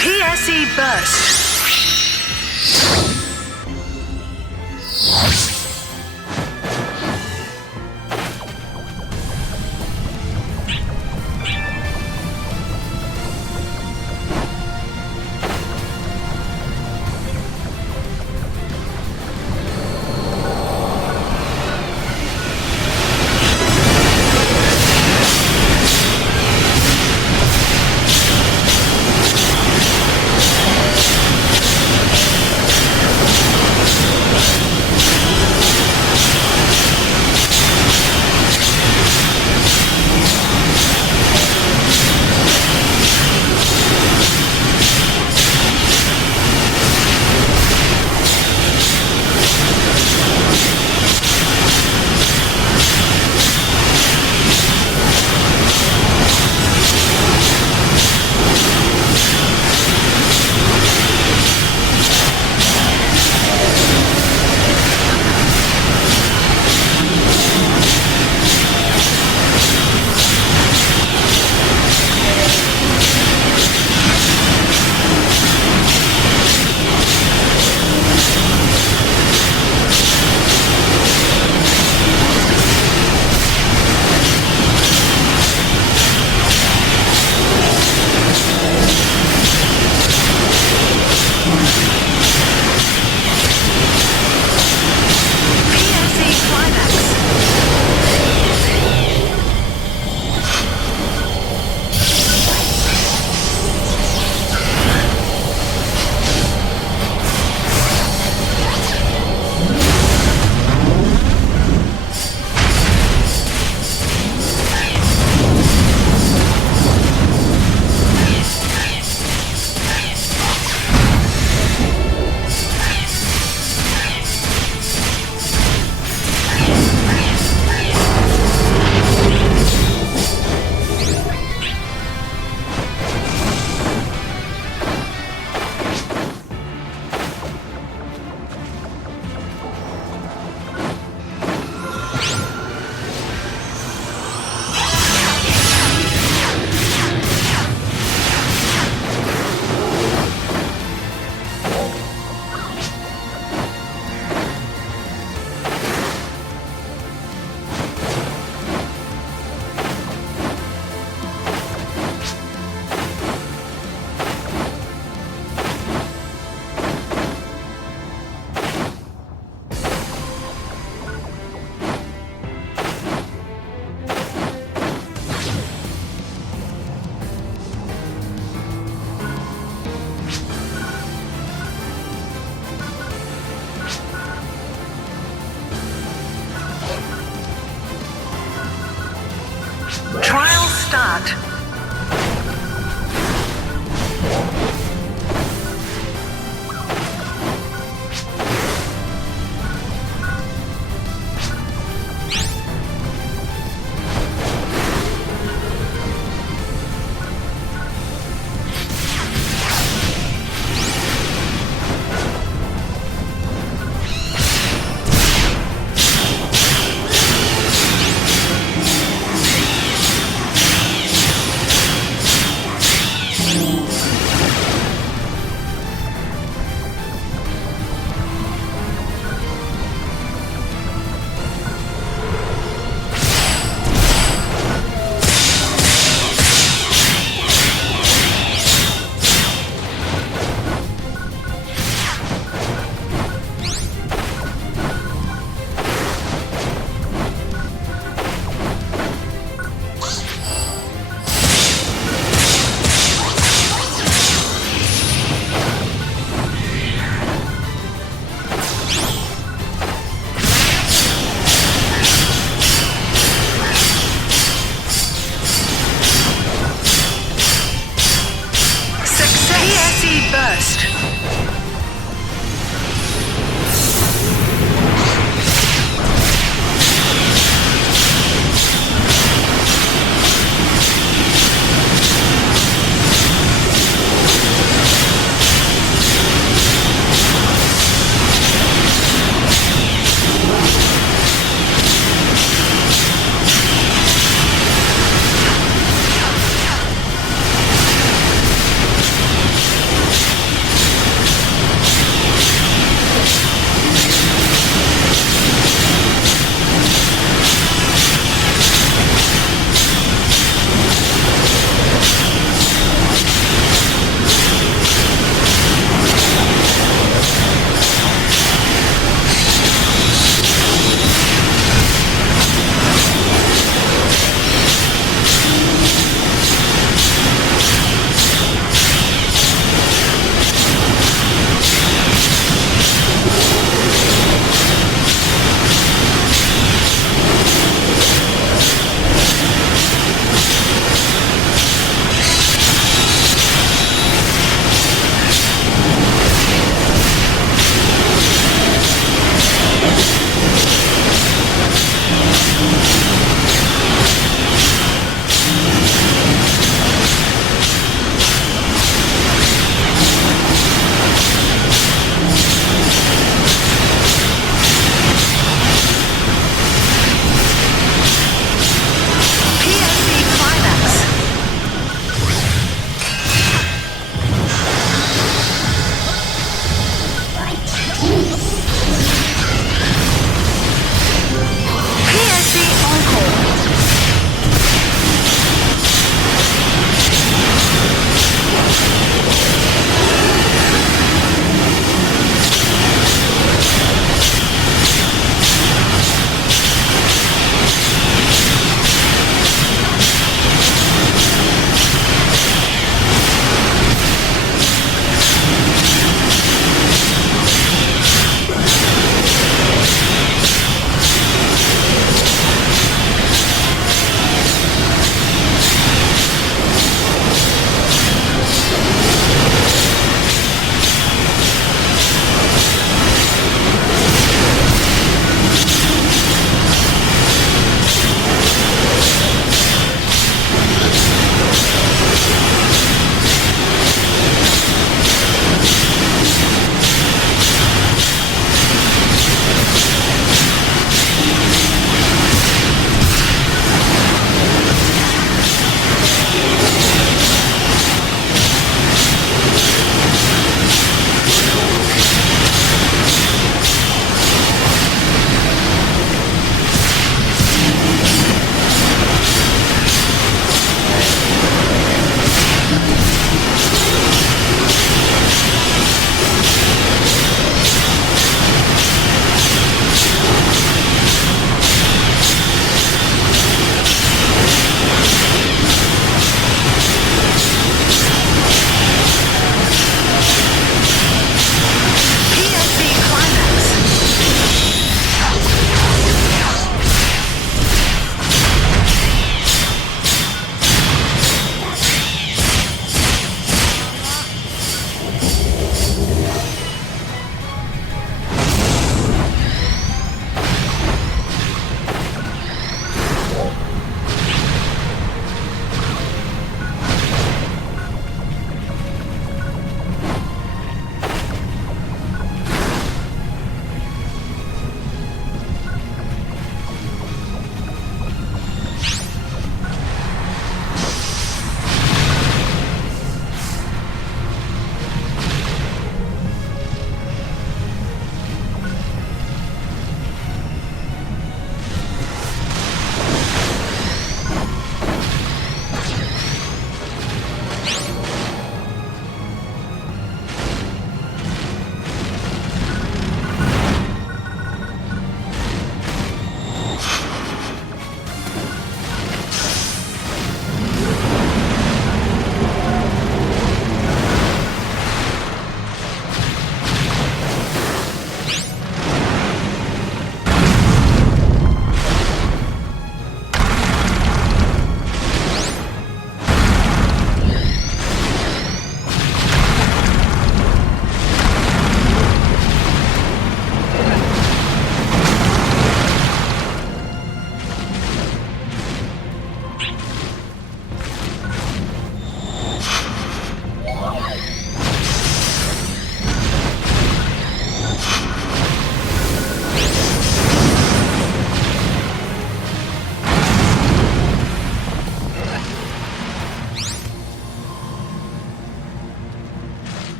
PSE burst.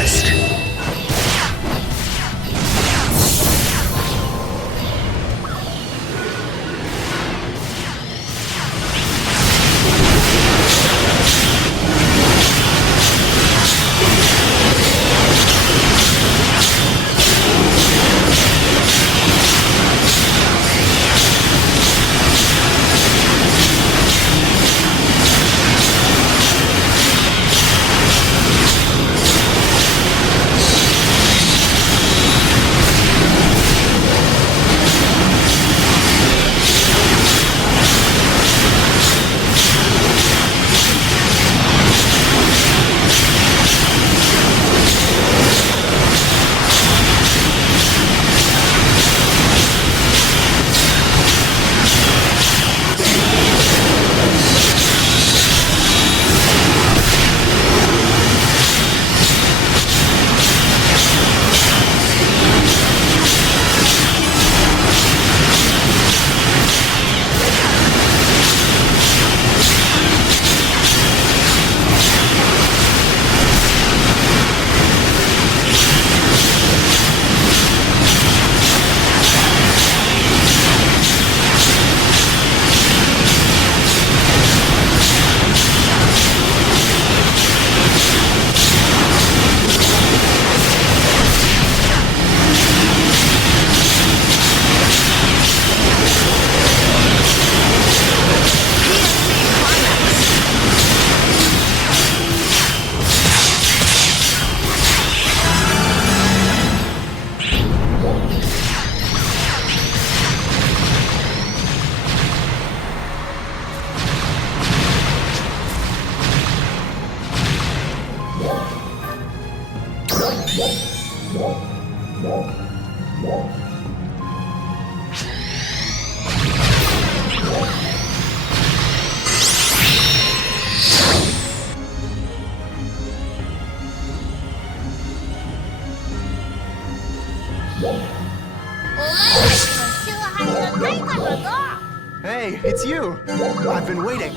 burst. Hey, it's you! I've been waiting.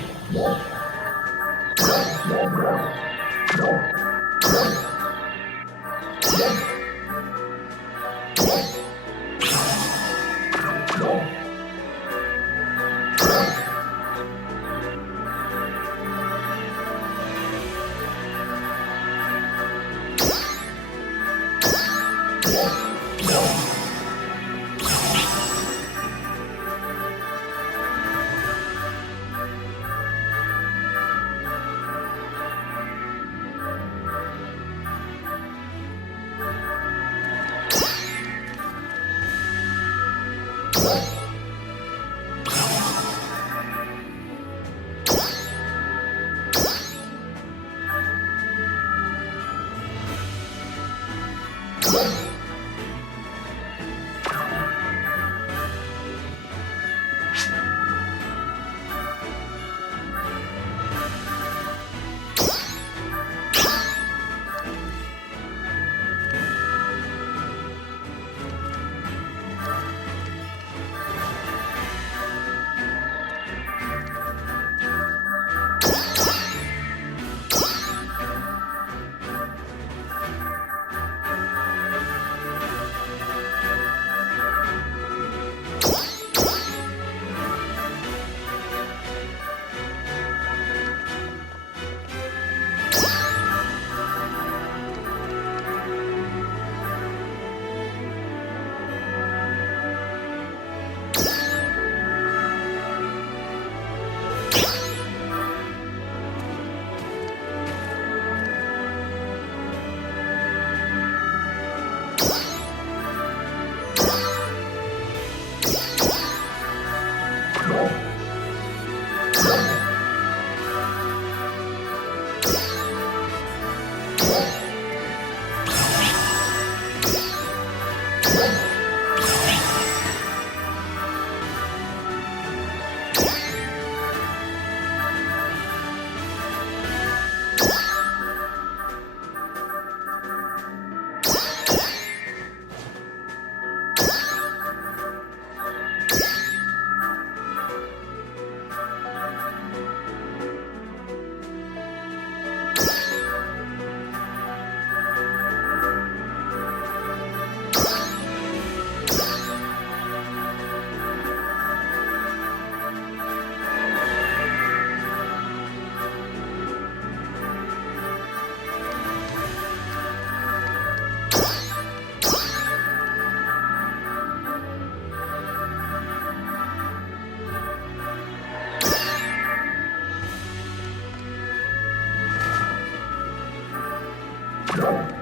Wow!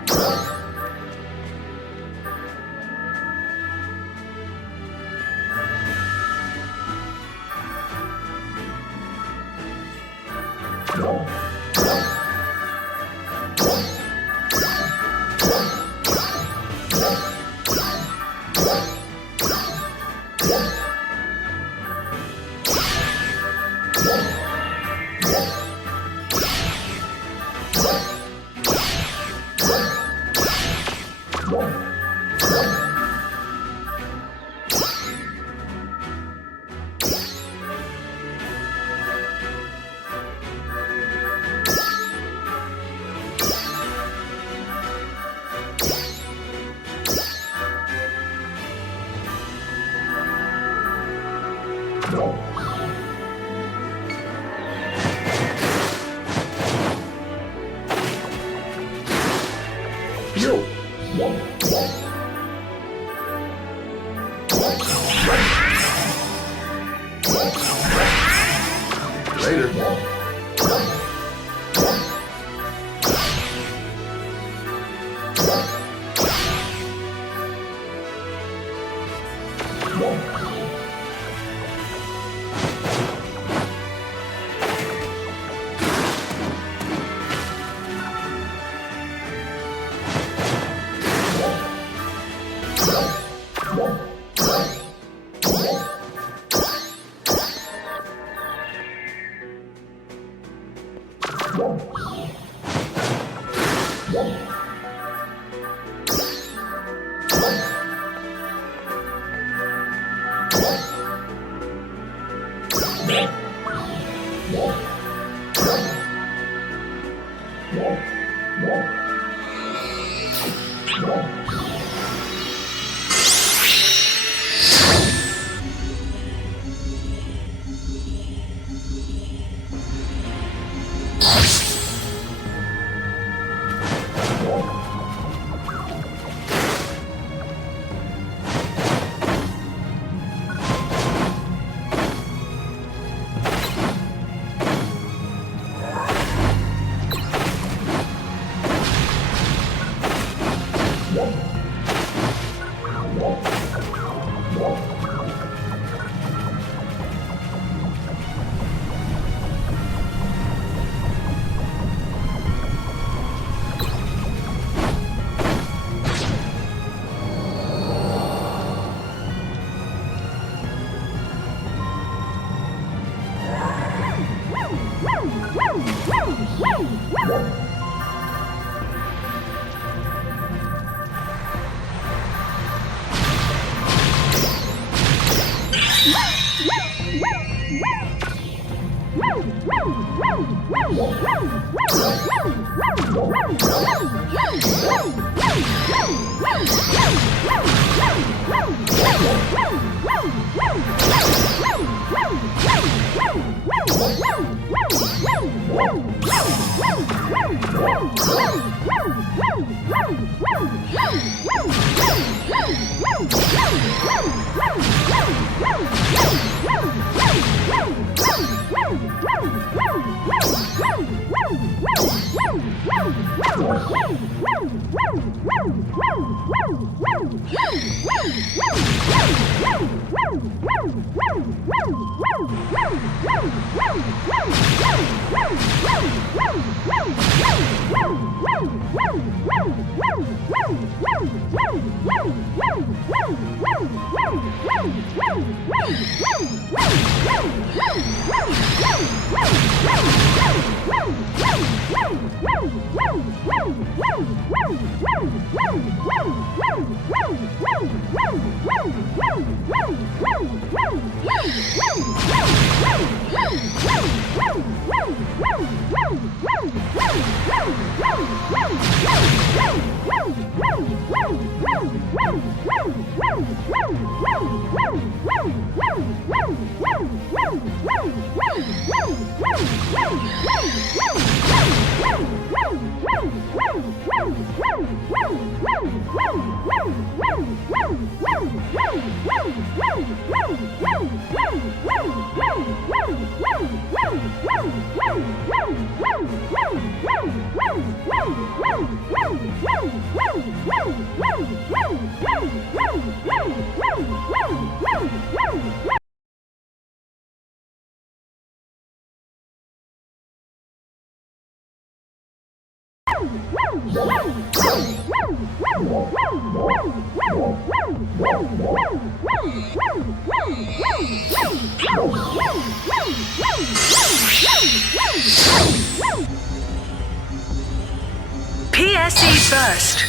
PSE burst.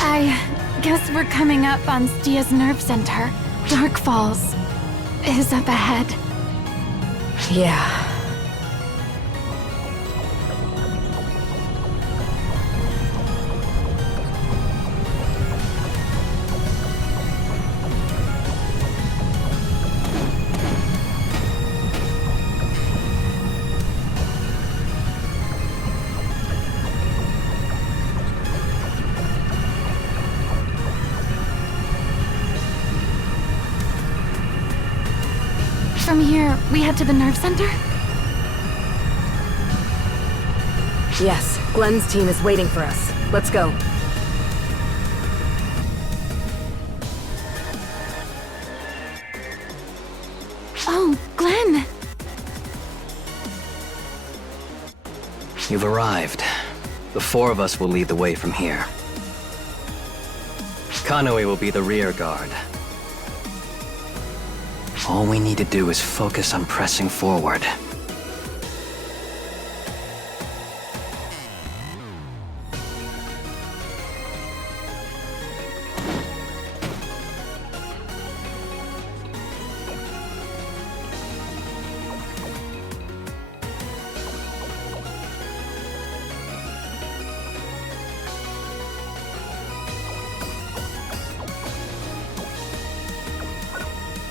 I guess we're coming up on Stia's nerve center. Dark Falls is up ahead. Yeah. From here, we head to the nerve center? Yes, Glenn's team is waiting for us. Let's go. Oh, Glenn! You've arrived. The four of us will lead the way from here. Kanui will be the rear guard. All we need to do is focus on pressing forward.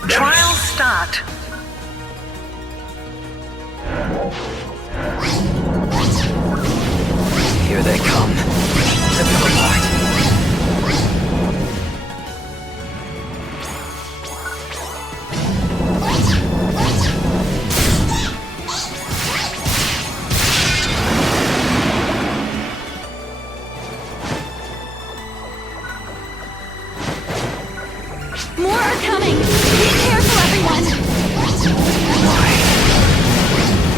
Trial start. Here they come. Rip them apart. More are coming! Be careful, everyone!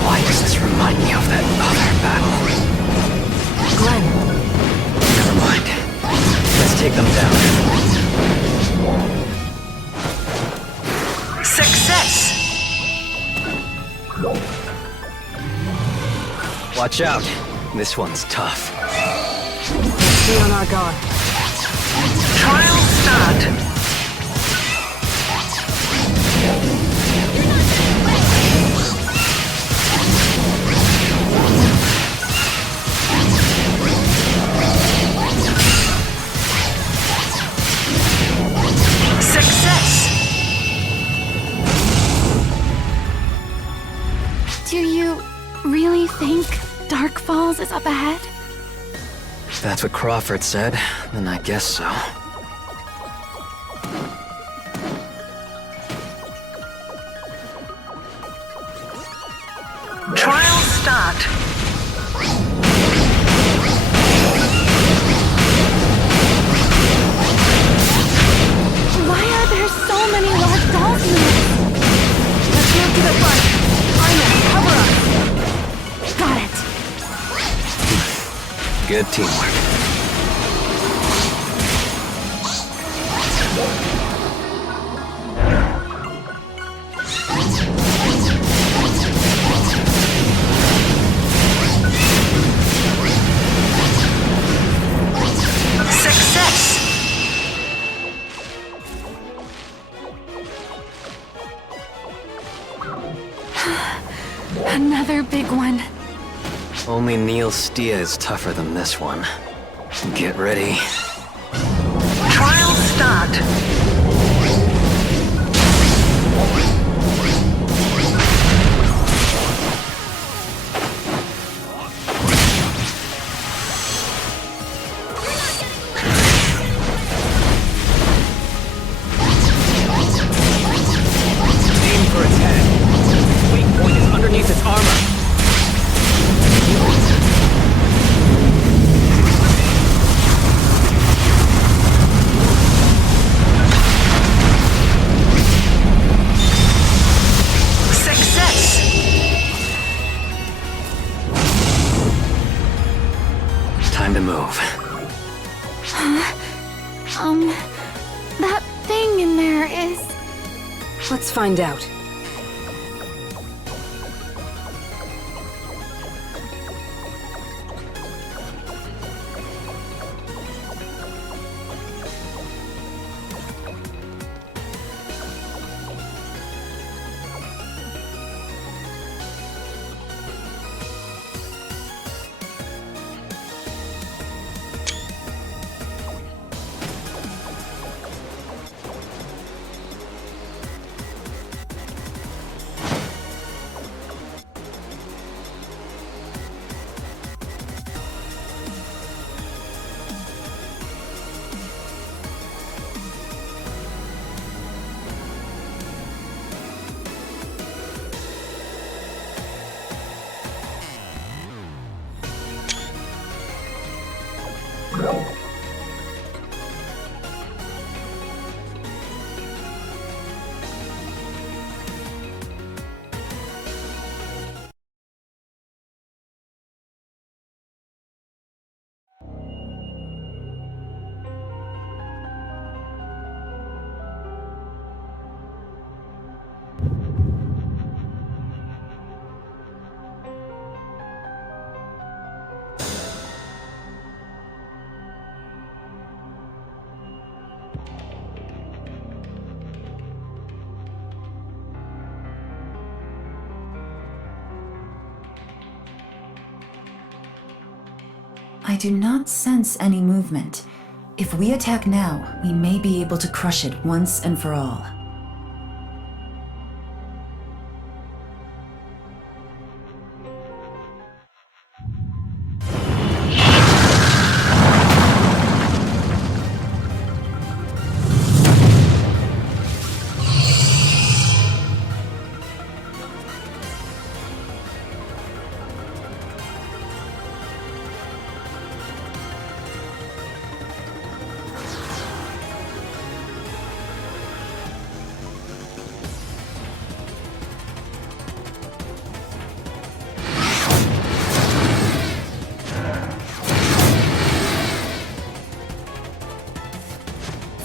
Why does this remind me of that other battle? Glenn. Never mind. Let's take them down. Success! Watch out. This one's tough. Be on our guard. Trial start. Success! Do you really think Dark Falls is up ahead? If that's what Crawford said, then I guess so. Trial start. Why are there Good teamwork. Success! Another big one. Only Ngs-Chapter is tougher than this one. Get ready. Trial start. Aim for its head. Weak point is underneath its armor. Success! Time to move. That thing in there is... Let's find out. I do not sense any movement. If we attack now, we may be able to crush it once and for all.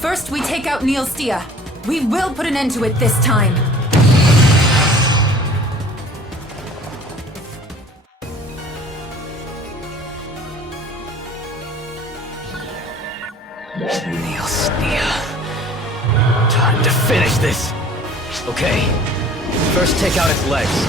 First, we take out Ngs-Chapter. We will put an end to it this time. Ngs-Chapter. Time to finish this. Okay. First, take out its legs.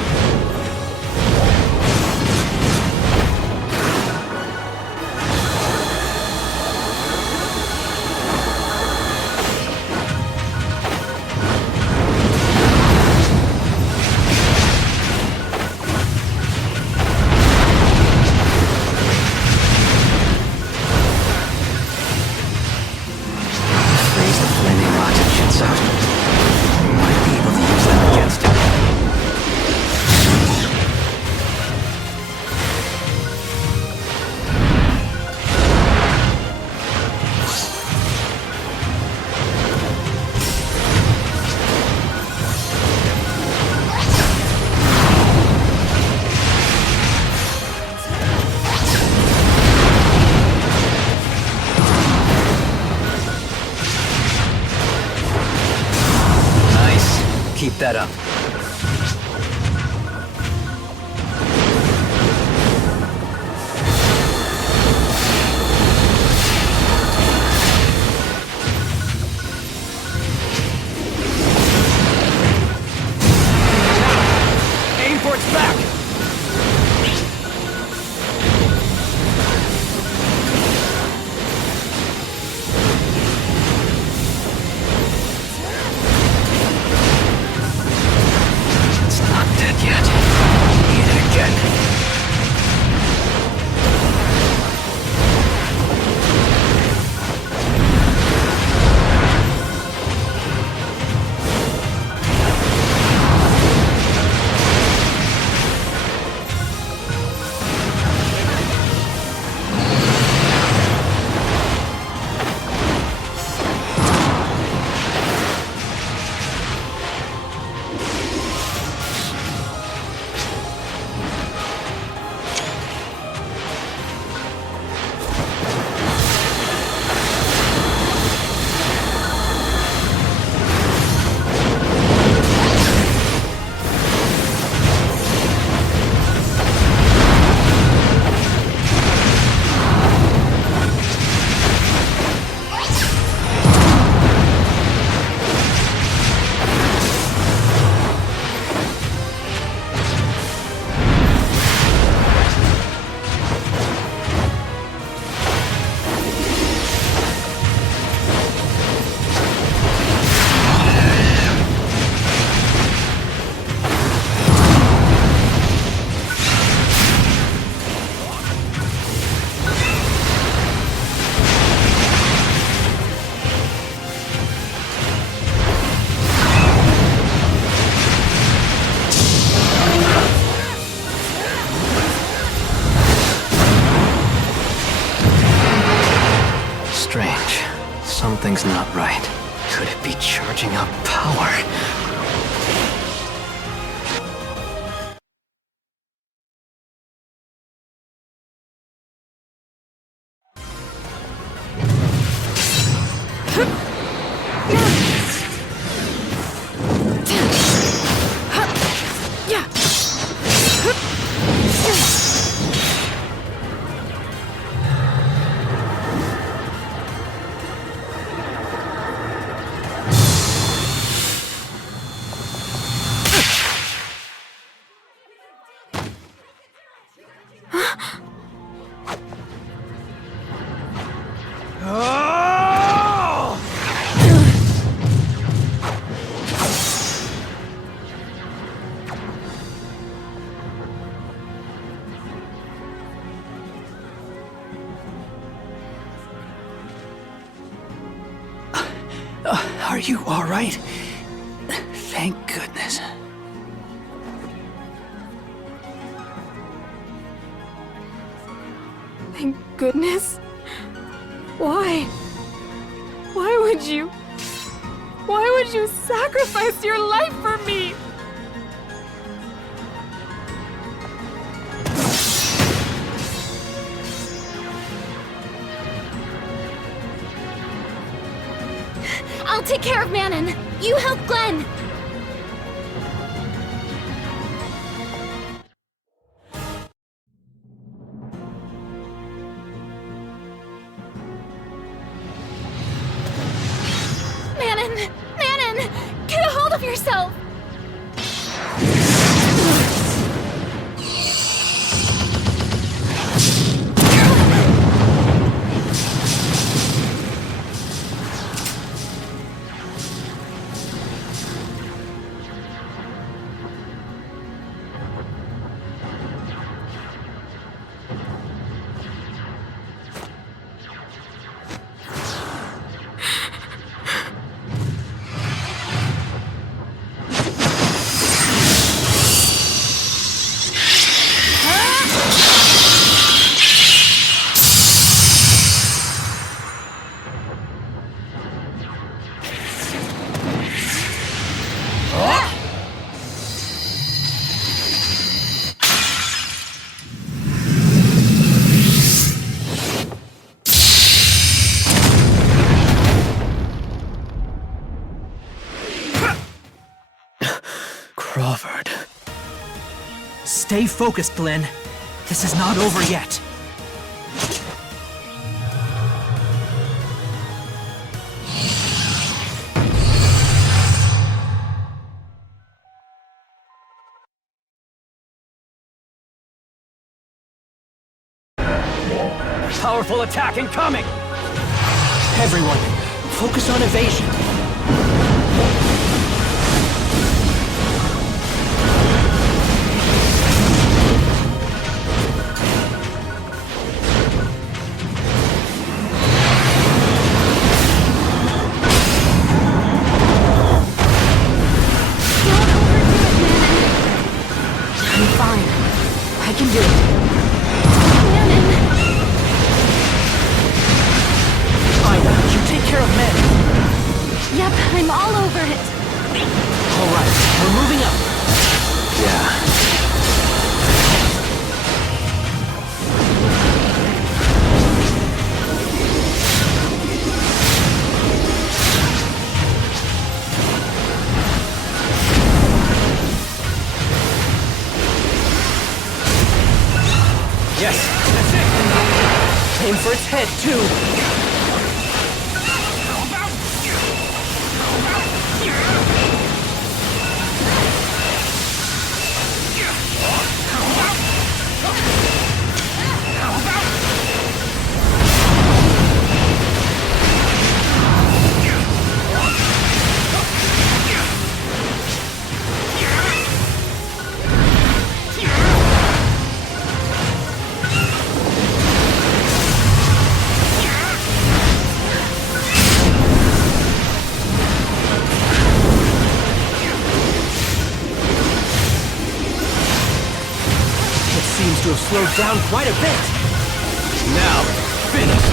Might be able to use them against him. Keep that up. Aim for its back! It's not dead yet. Eat it again. Strange. Something's not right. Could it be charging up power? Are you all right? Thank goodness. Thank goodness. Why? Why would you sacrifice your life for me? I'll take care of Manon. You help Glenn. Manon, get a hold of yourself. Crawford. Stay focused, Glenn. This is not over yet. Powerful attack incoming! Everyone, focus on evasion. I'm fine. I can do it. Ida, you take care of men. Yep, I'm all over it. All right, we're moving up. Yeah. Yes, that's it. Aim for its head, too. Seems to have slowed down quite a bit. Now, finish!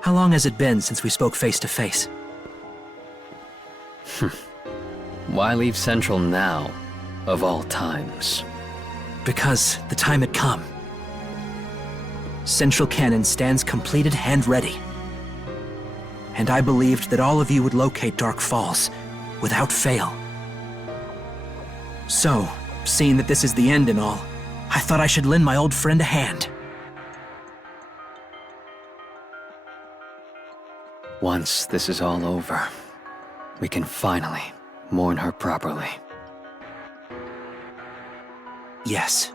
How long has it been since we spoke face to face? Why leave Central now, of all times? Because the time had come. Central Cannon stands completed and ready. And I believed that all of you would locate Dark Falls, without fail. So, seeing that this is the end and all, I thought I should lend my old friend a hand. Once this is all over, we can finally mourn her properly. Yes.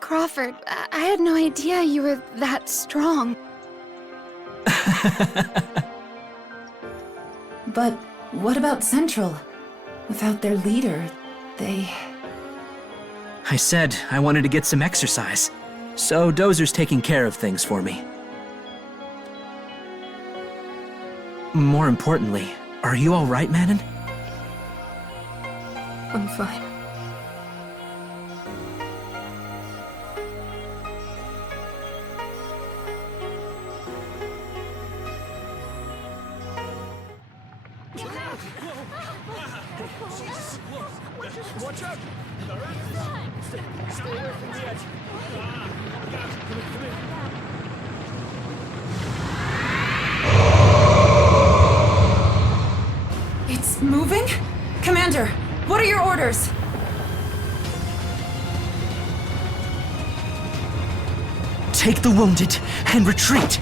Crawford, I had no idea you were that strong. But what about Central? Without their leader, they... I said I wanted to get some exercise. So Dozer's taking care of things for me. More importantly, are you all right, Manon? I'm fine. Watch out! Stay away from the edge. Come in. It's moving? Commander, what are your orders? Take the wounded and retreat!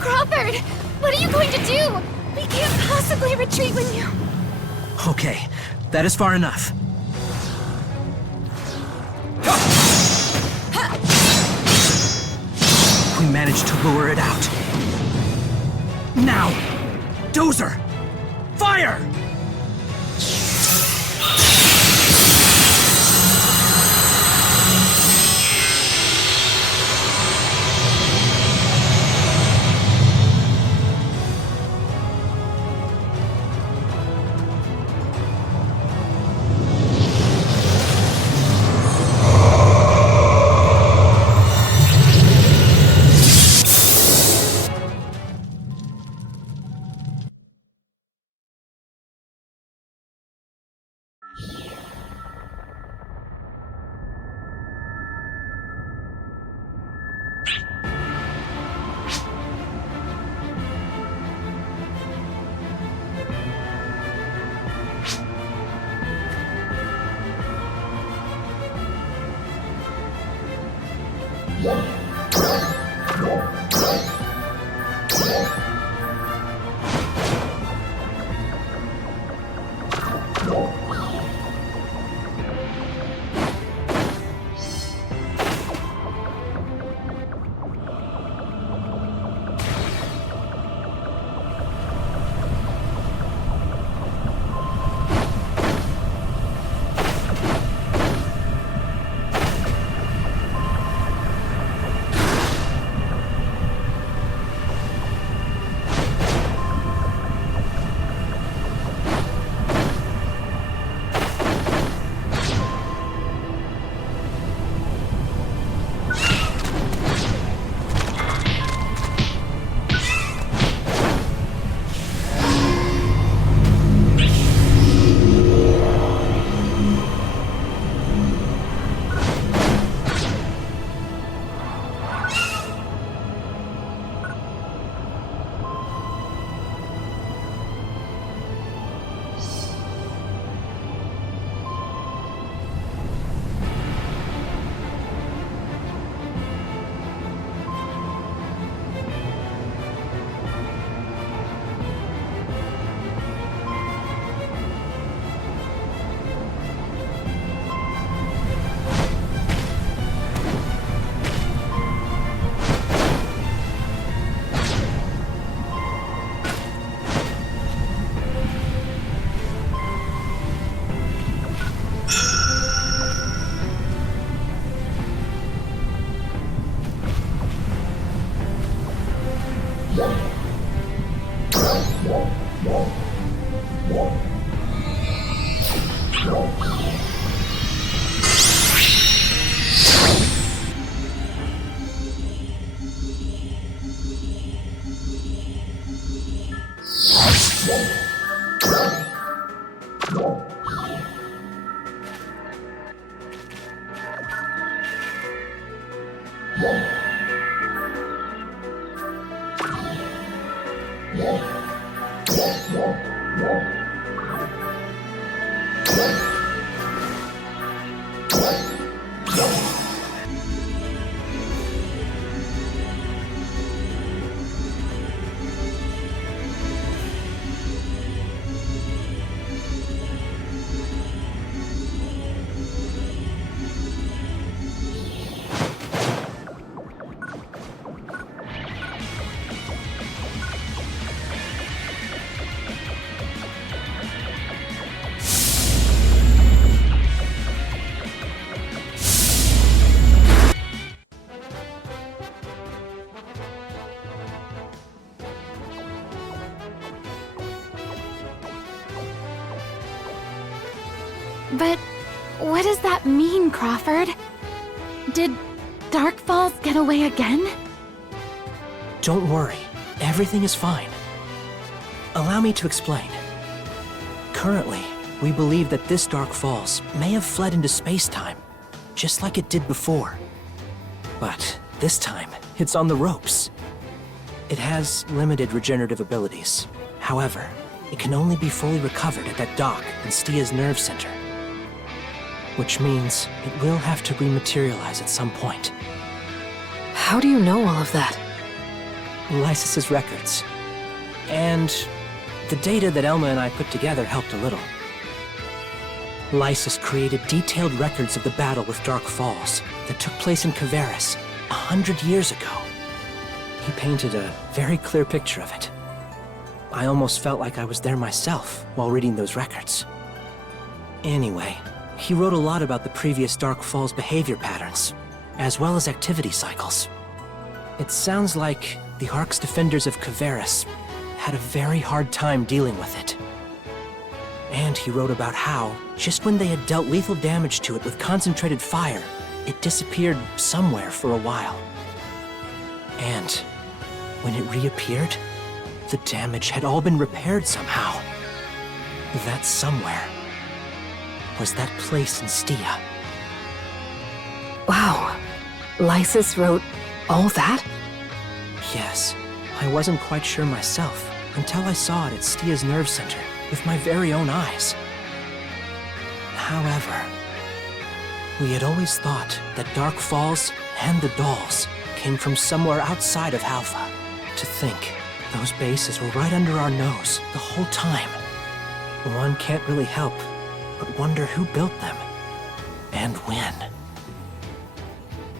Crawford! What are you going to do? We can't possibly retreat when you... Okay, that is far enough. We managed to lure it out. Now! Dozer! Fire! But what does that mean, Crawford? Did Dark Falls get away again? Don't worry, everything is fine. Allow me to explain. Currently, we believe that this Dark Falls may have fled into space-time, just like it did before. But this time, it's on the ropes. It has limited regenerative abilities. However, it can only be fully recovered at that dock in Stia's nerve center. Which means it will have to rematerialize at some point. How do you know all of that? Lysis's records. And the data that Elma and I put together helped a little. Lysis created detailed records of the battle with Dark Falls that took place in Kavaris 100 years ago. He painted a very clear picture of it. I almost felt like I was there myself while reading those records. Anyway, he wrote a lot about the previous Dark Falls behavior patterns, as well as activity cycles. It sounds like the Ark's defenders of Kavaris had a very hard time dealing with it. And he wrote about how, just when they had dealt lethal damage to it with concentrated fire, it disappeared somewhere for a while. And when it reappeared, the damage had all been repaired somehow. That somewhere was that place in Stia. Wow. Lysis wrote all that? Yes, I wasn't quite sure myself until I saw it at Stia's nerve center with my very own eyes. However, we had always thought that Dark Falls and the dolls came from somewhere outside of Halpha. To think those bases were right under our nose the whole time. One can't really help but wonder who built them and when.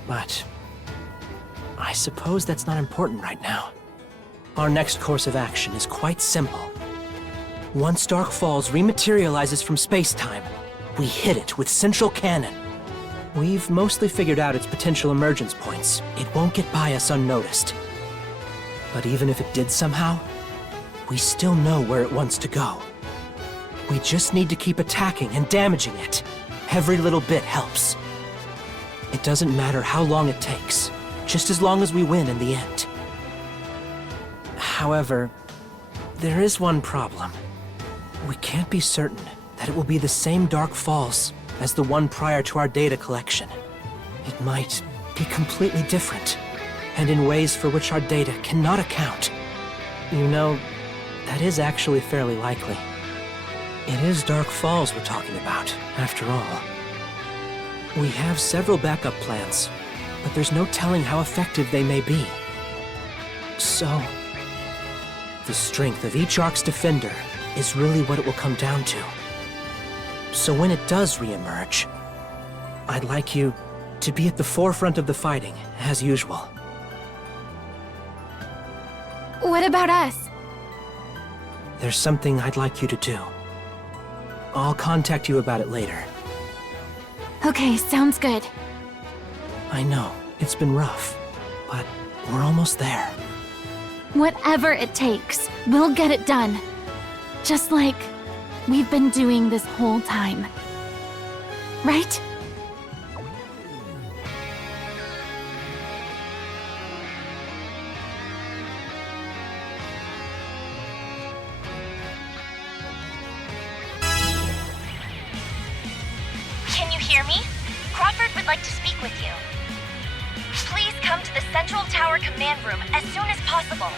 But I suppose that's not important right now. Our next course of action is quite simple. Once Dark Falls rematerializes from space-time, we hit it with Central Cannon. We've mostly figured out its potential emergence points. It won't get by us unnoticed. But even if it did somehow, we still know where it wants to go. We just need to keep attacking and damaging it. Every little bit helps. It doesn't matter how long it takes, just as long as we win in the end. However, there is one problem. We can't be certain that it will be the same Dark Falls as the one prior to our data collection. It might be completely different, and in ways for which our data cannot account. You know, that is actually fairly likely. It is Dark Falls we're talking about, after all. We have several backup plans, but there's no telling how effective they may be. So, the strength of each Ark's defender is really what it will come down to. So when it does reemerge, I'd like you to be at the forefront of the fighting, as usual. What about us? There's something I'd like you to do. I'll contact you about it later. Okay, sounds good. I know, it's been rough, but we're almost there. Whatever it takes, we'll get it done. Just like we've been doing this whole time. Right? Can you hear me? Crawford would like to speak with you. Please come to the Central Tower command room as soon as possible.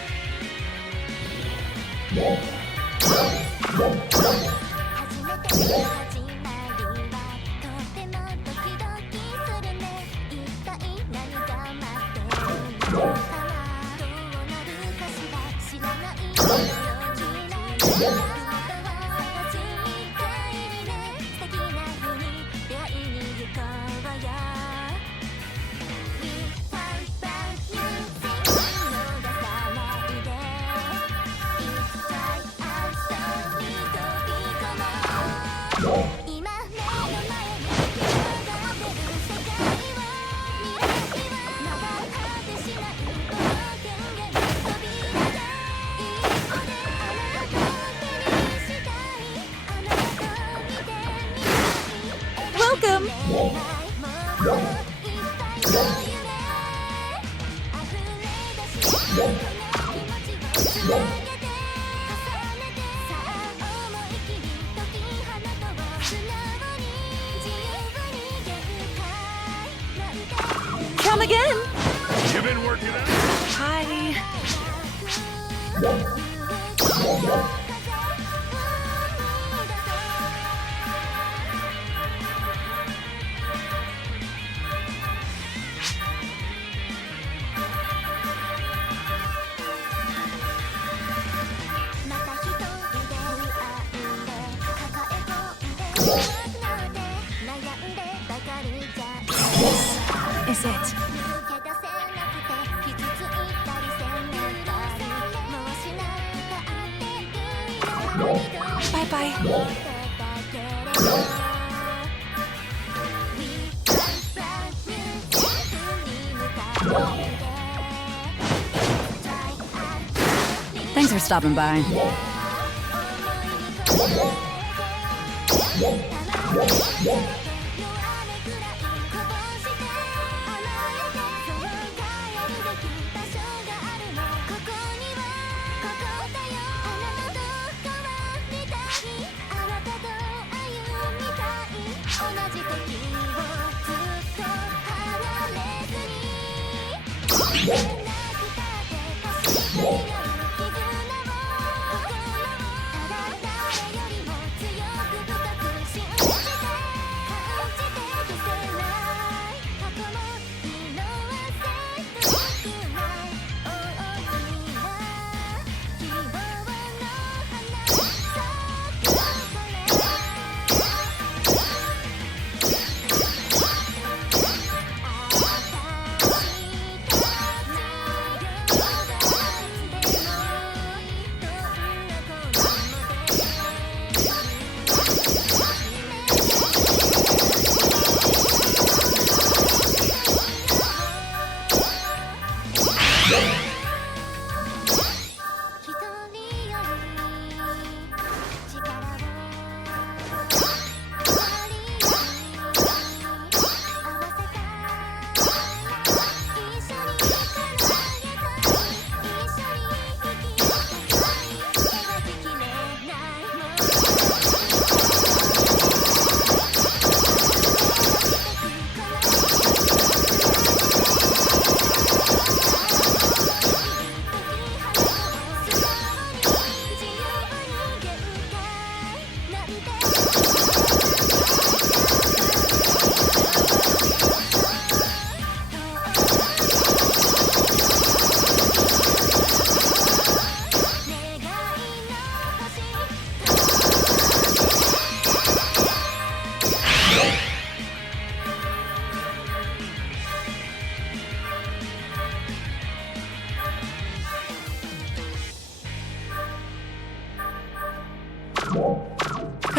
Welcome! Come again! You've been working out? Hi. Is it? Bye-bye. Thanks for stopping by.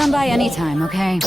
Come by anytime, okay?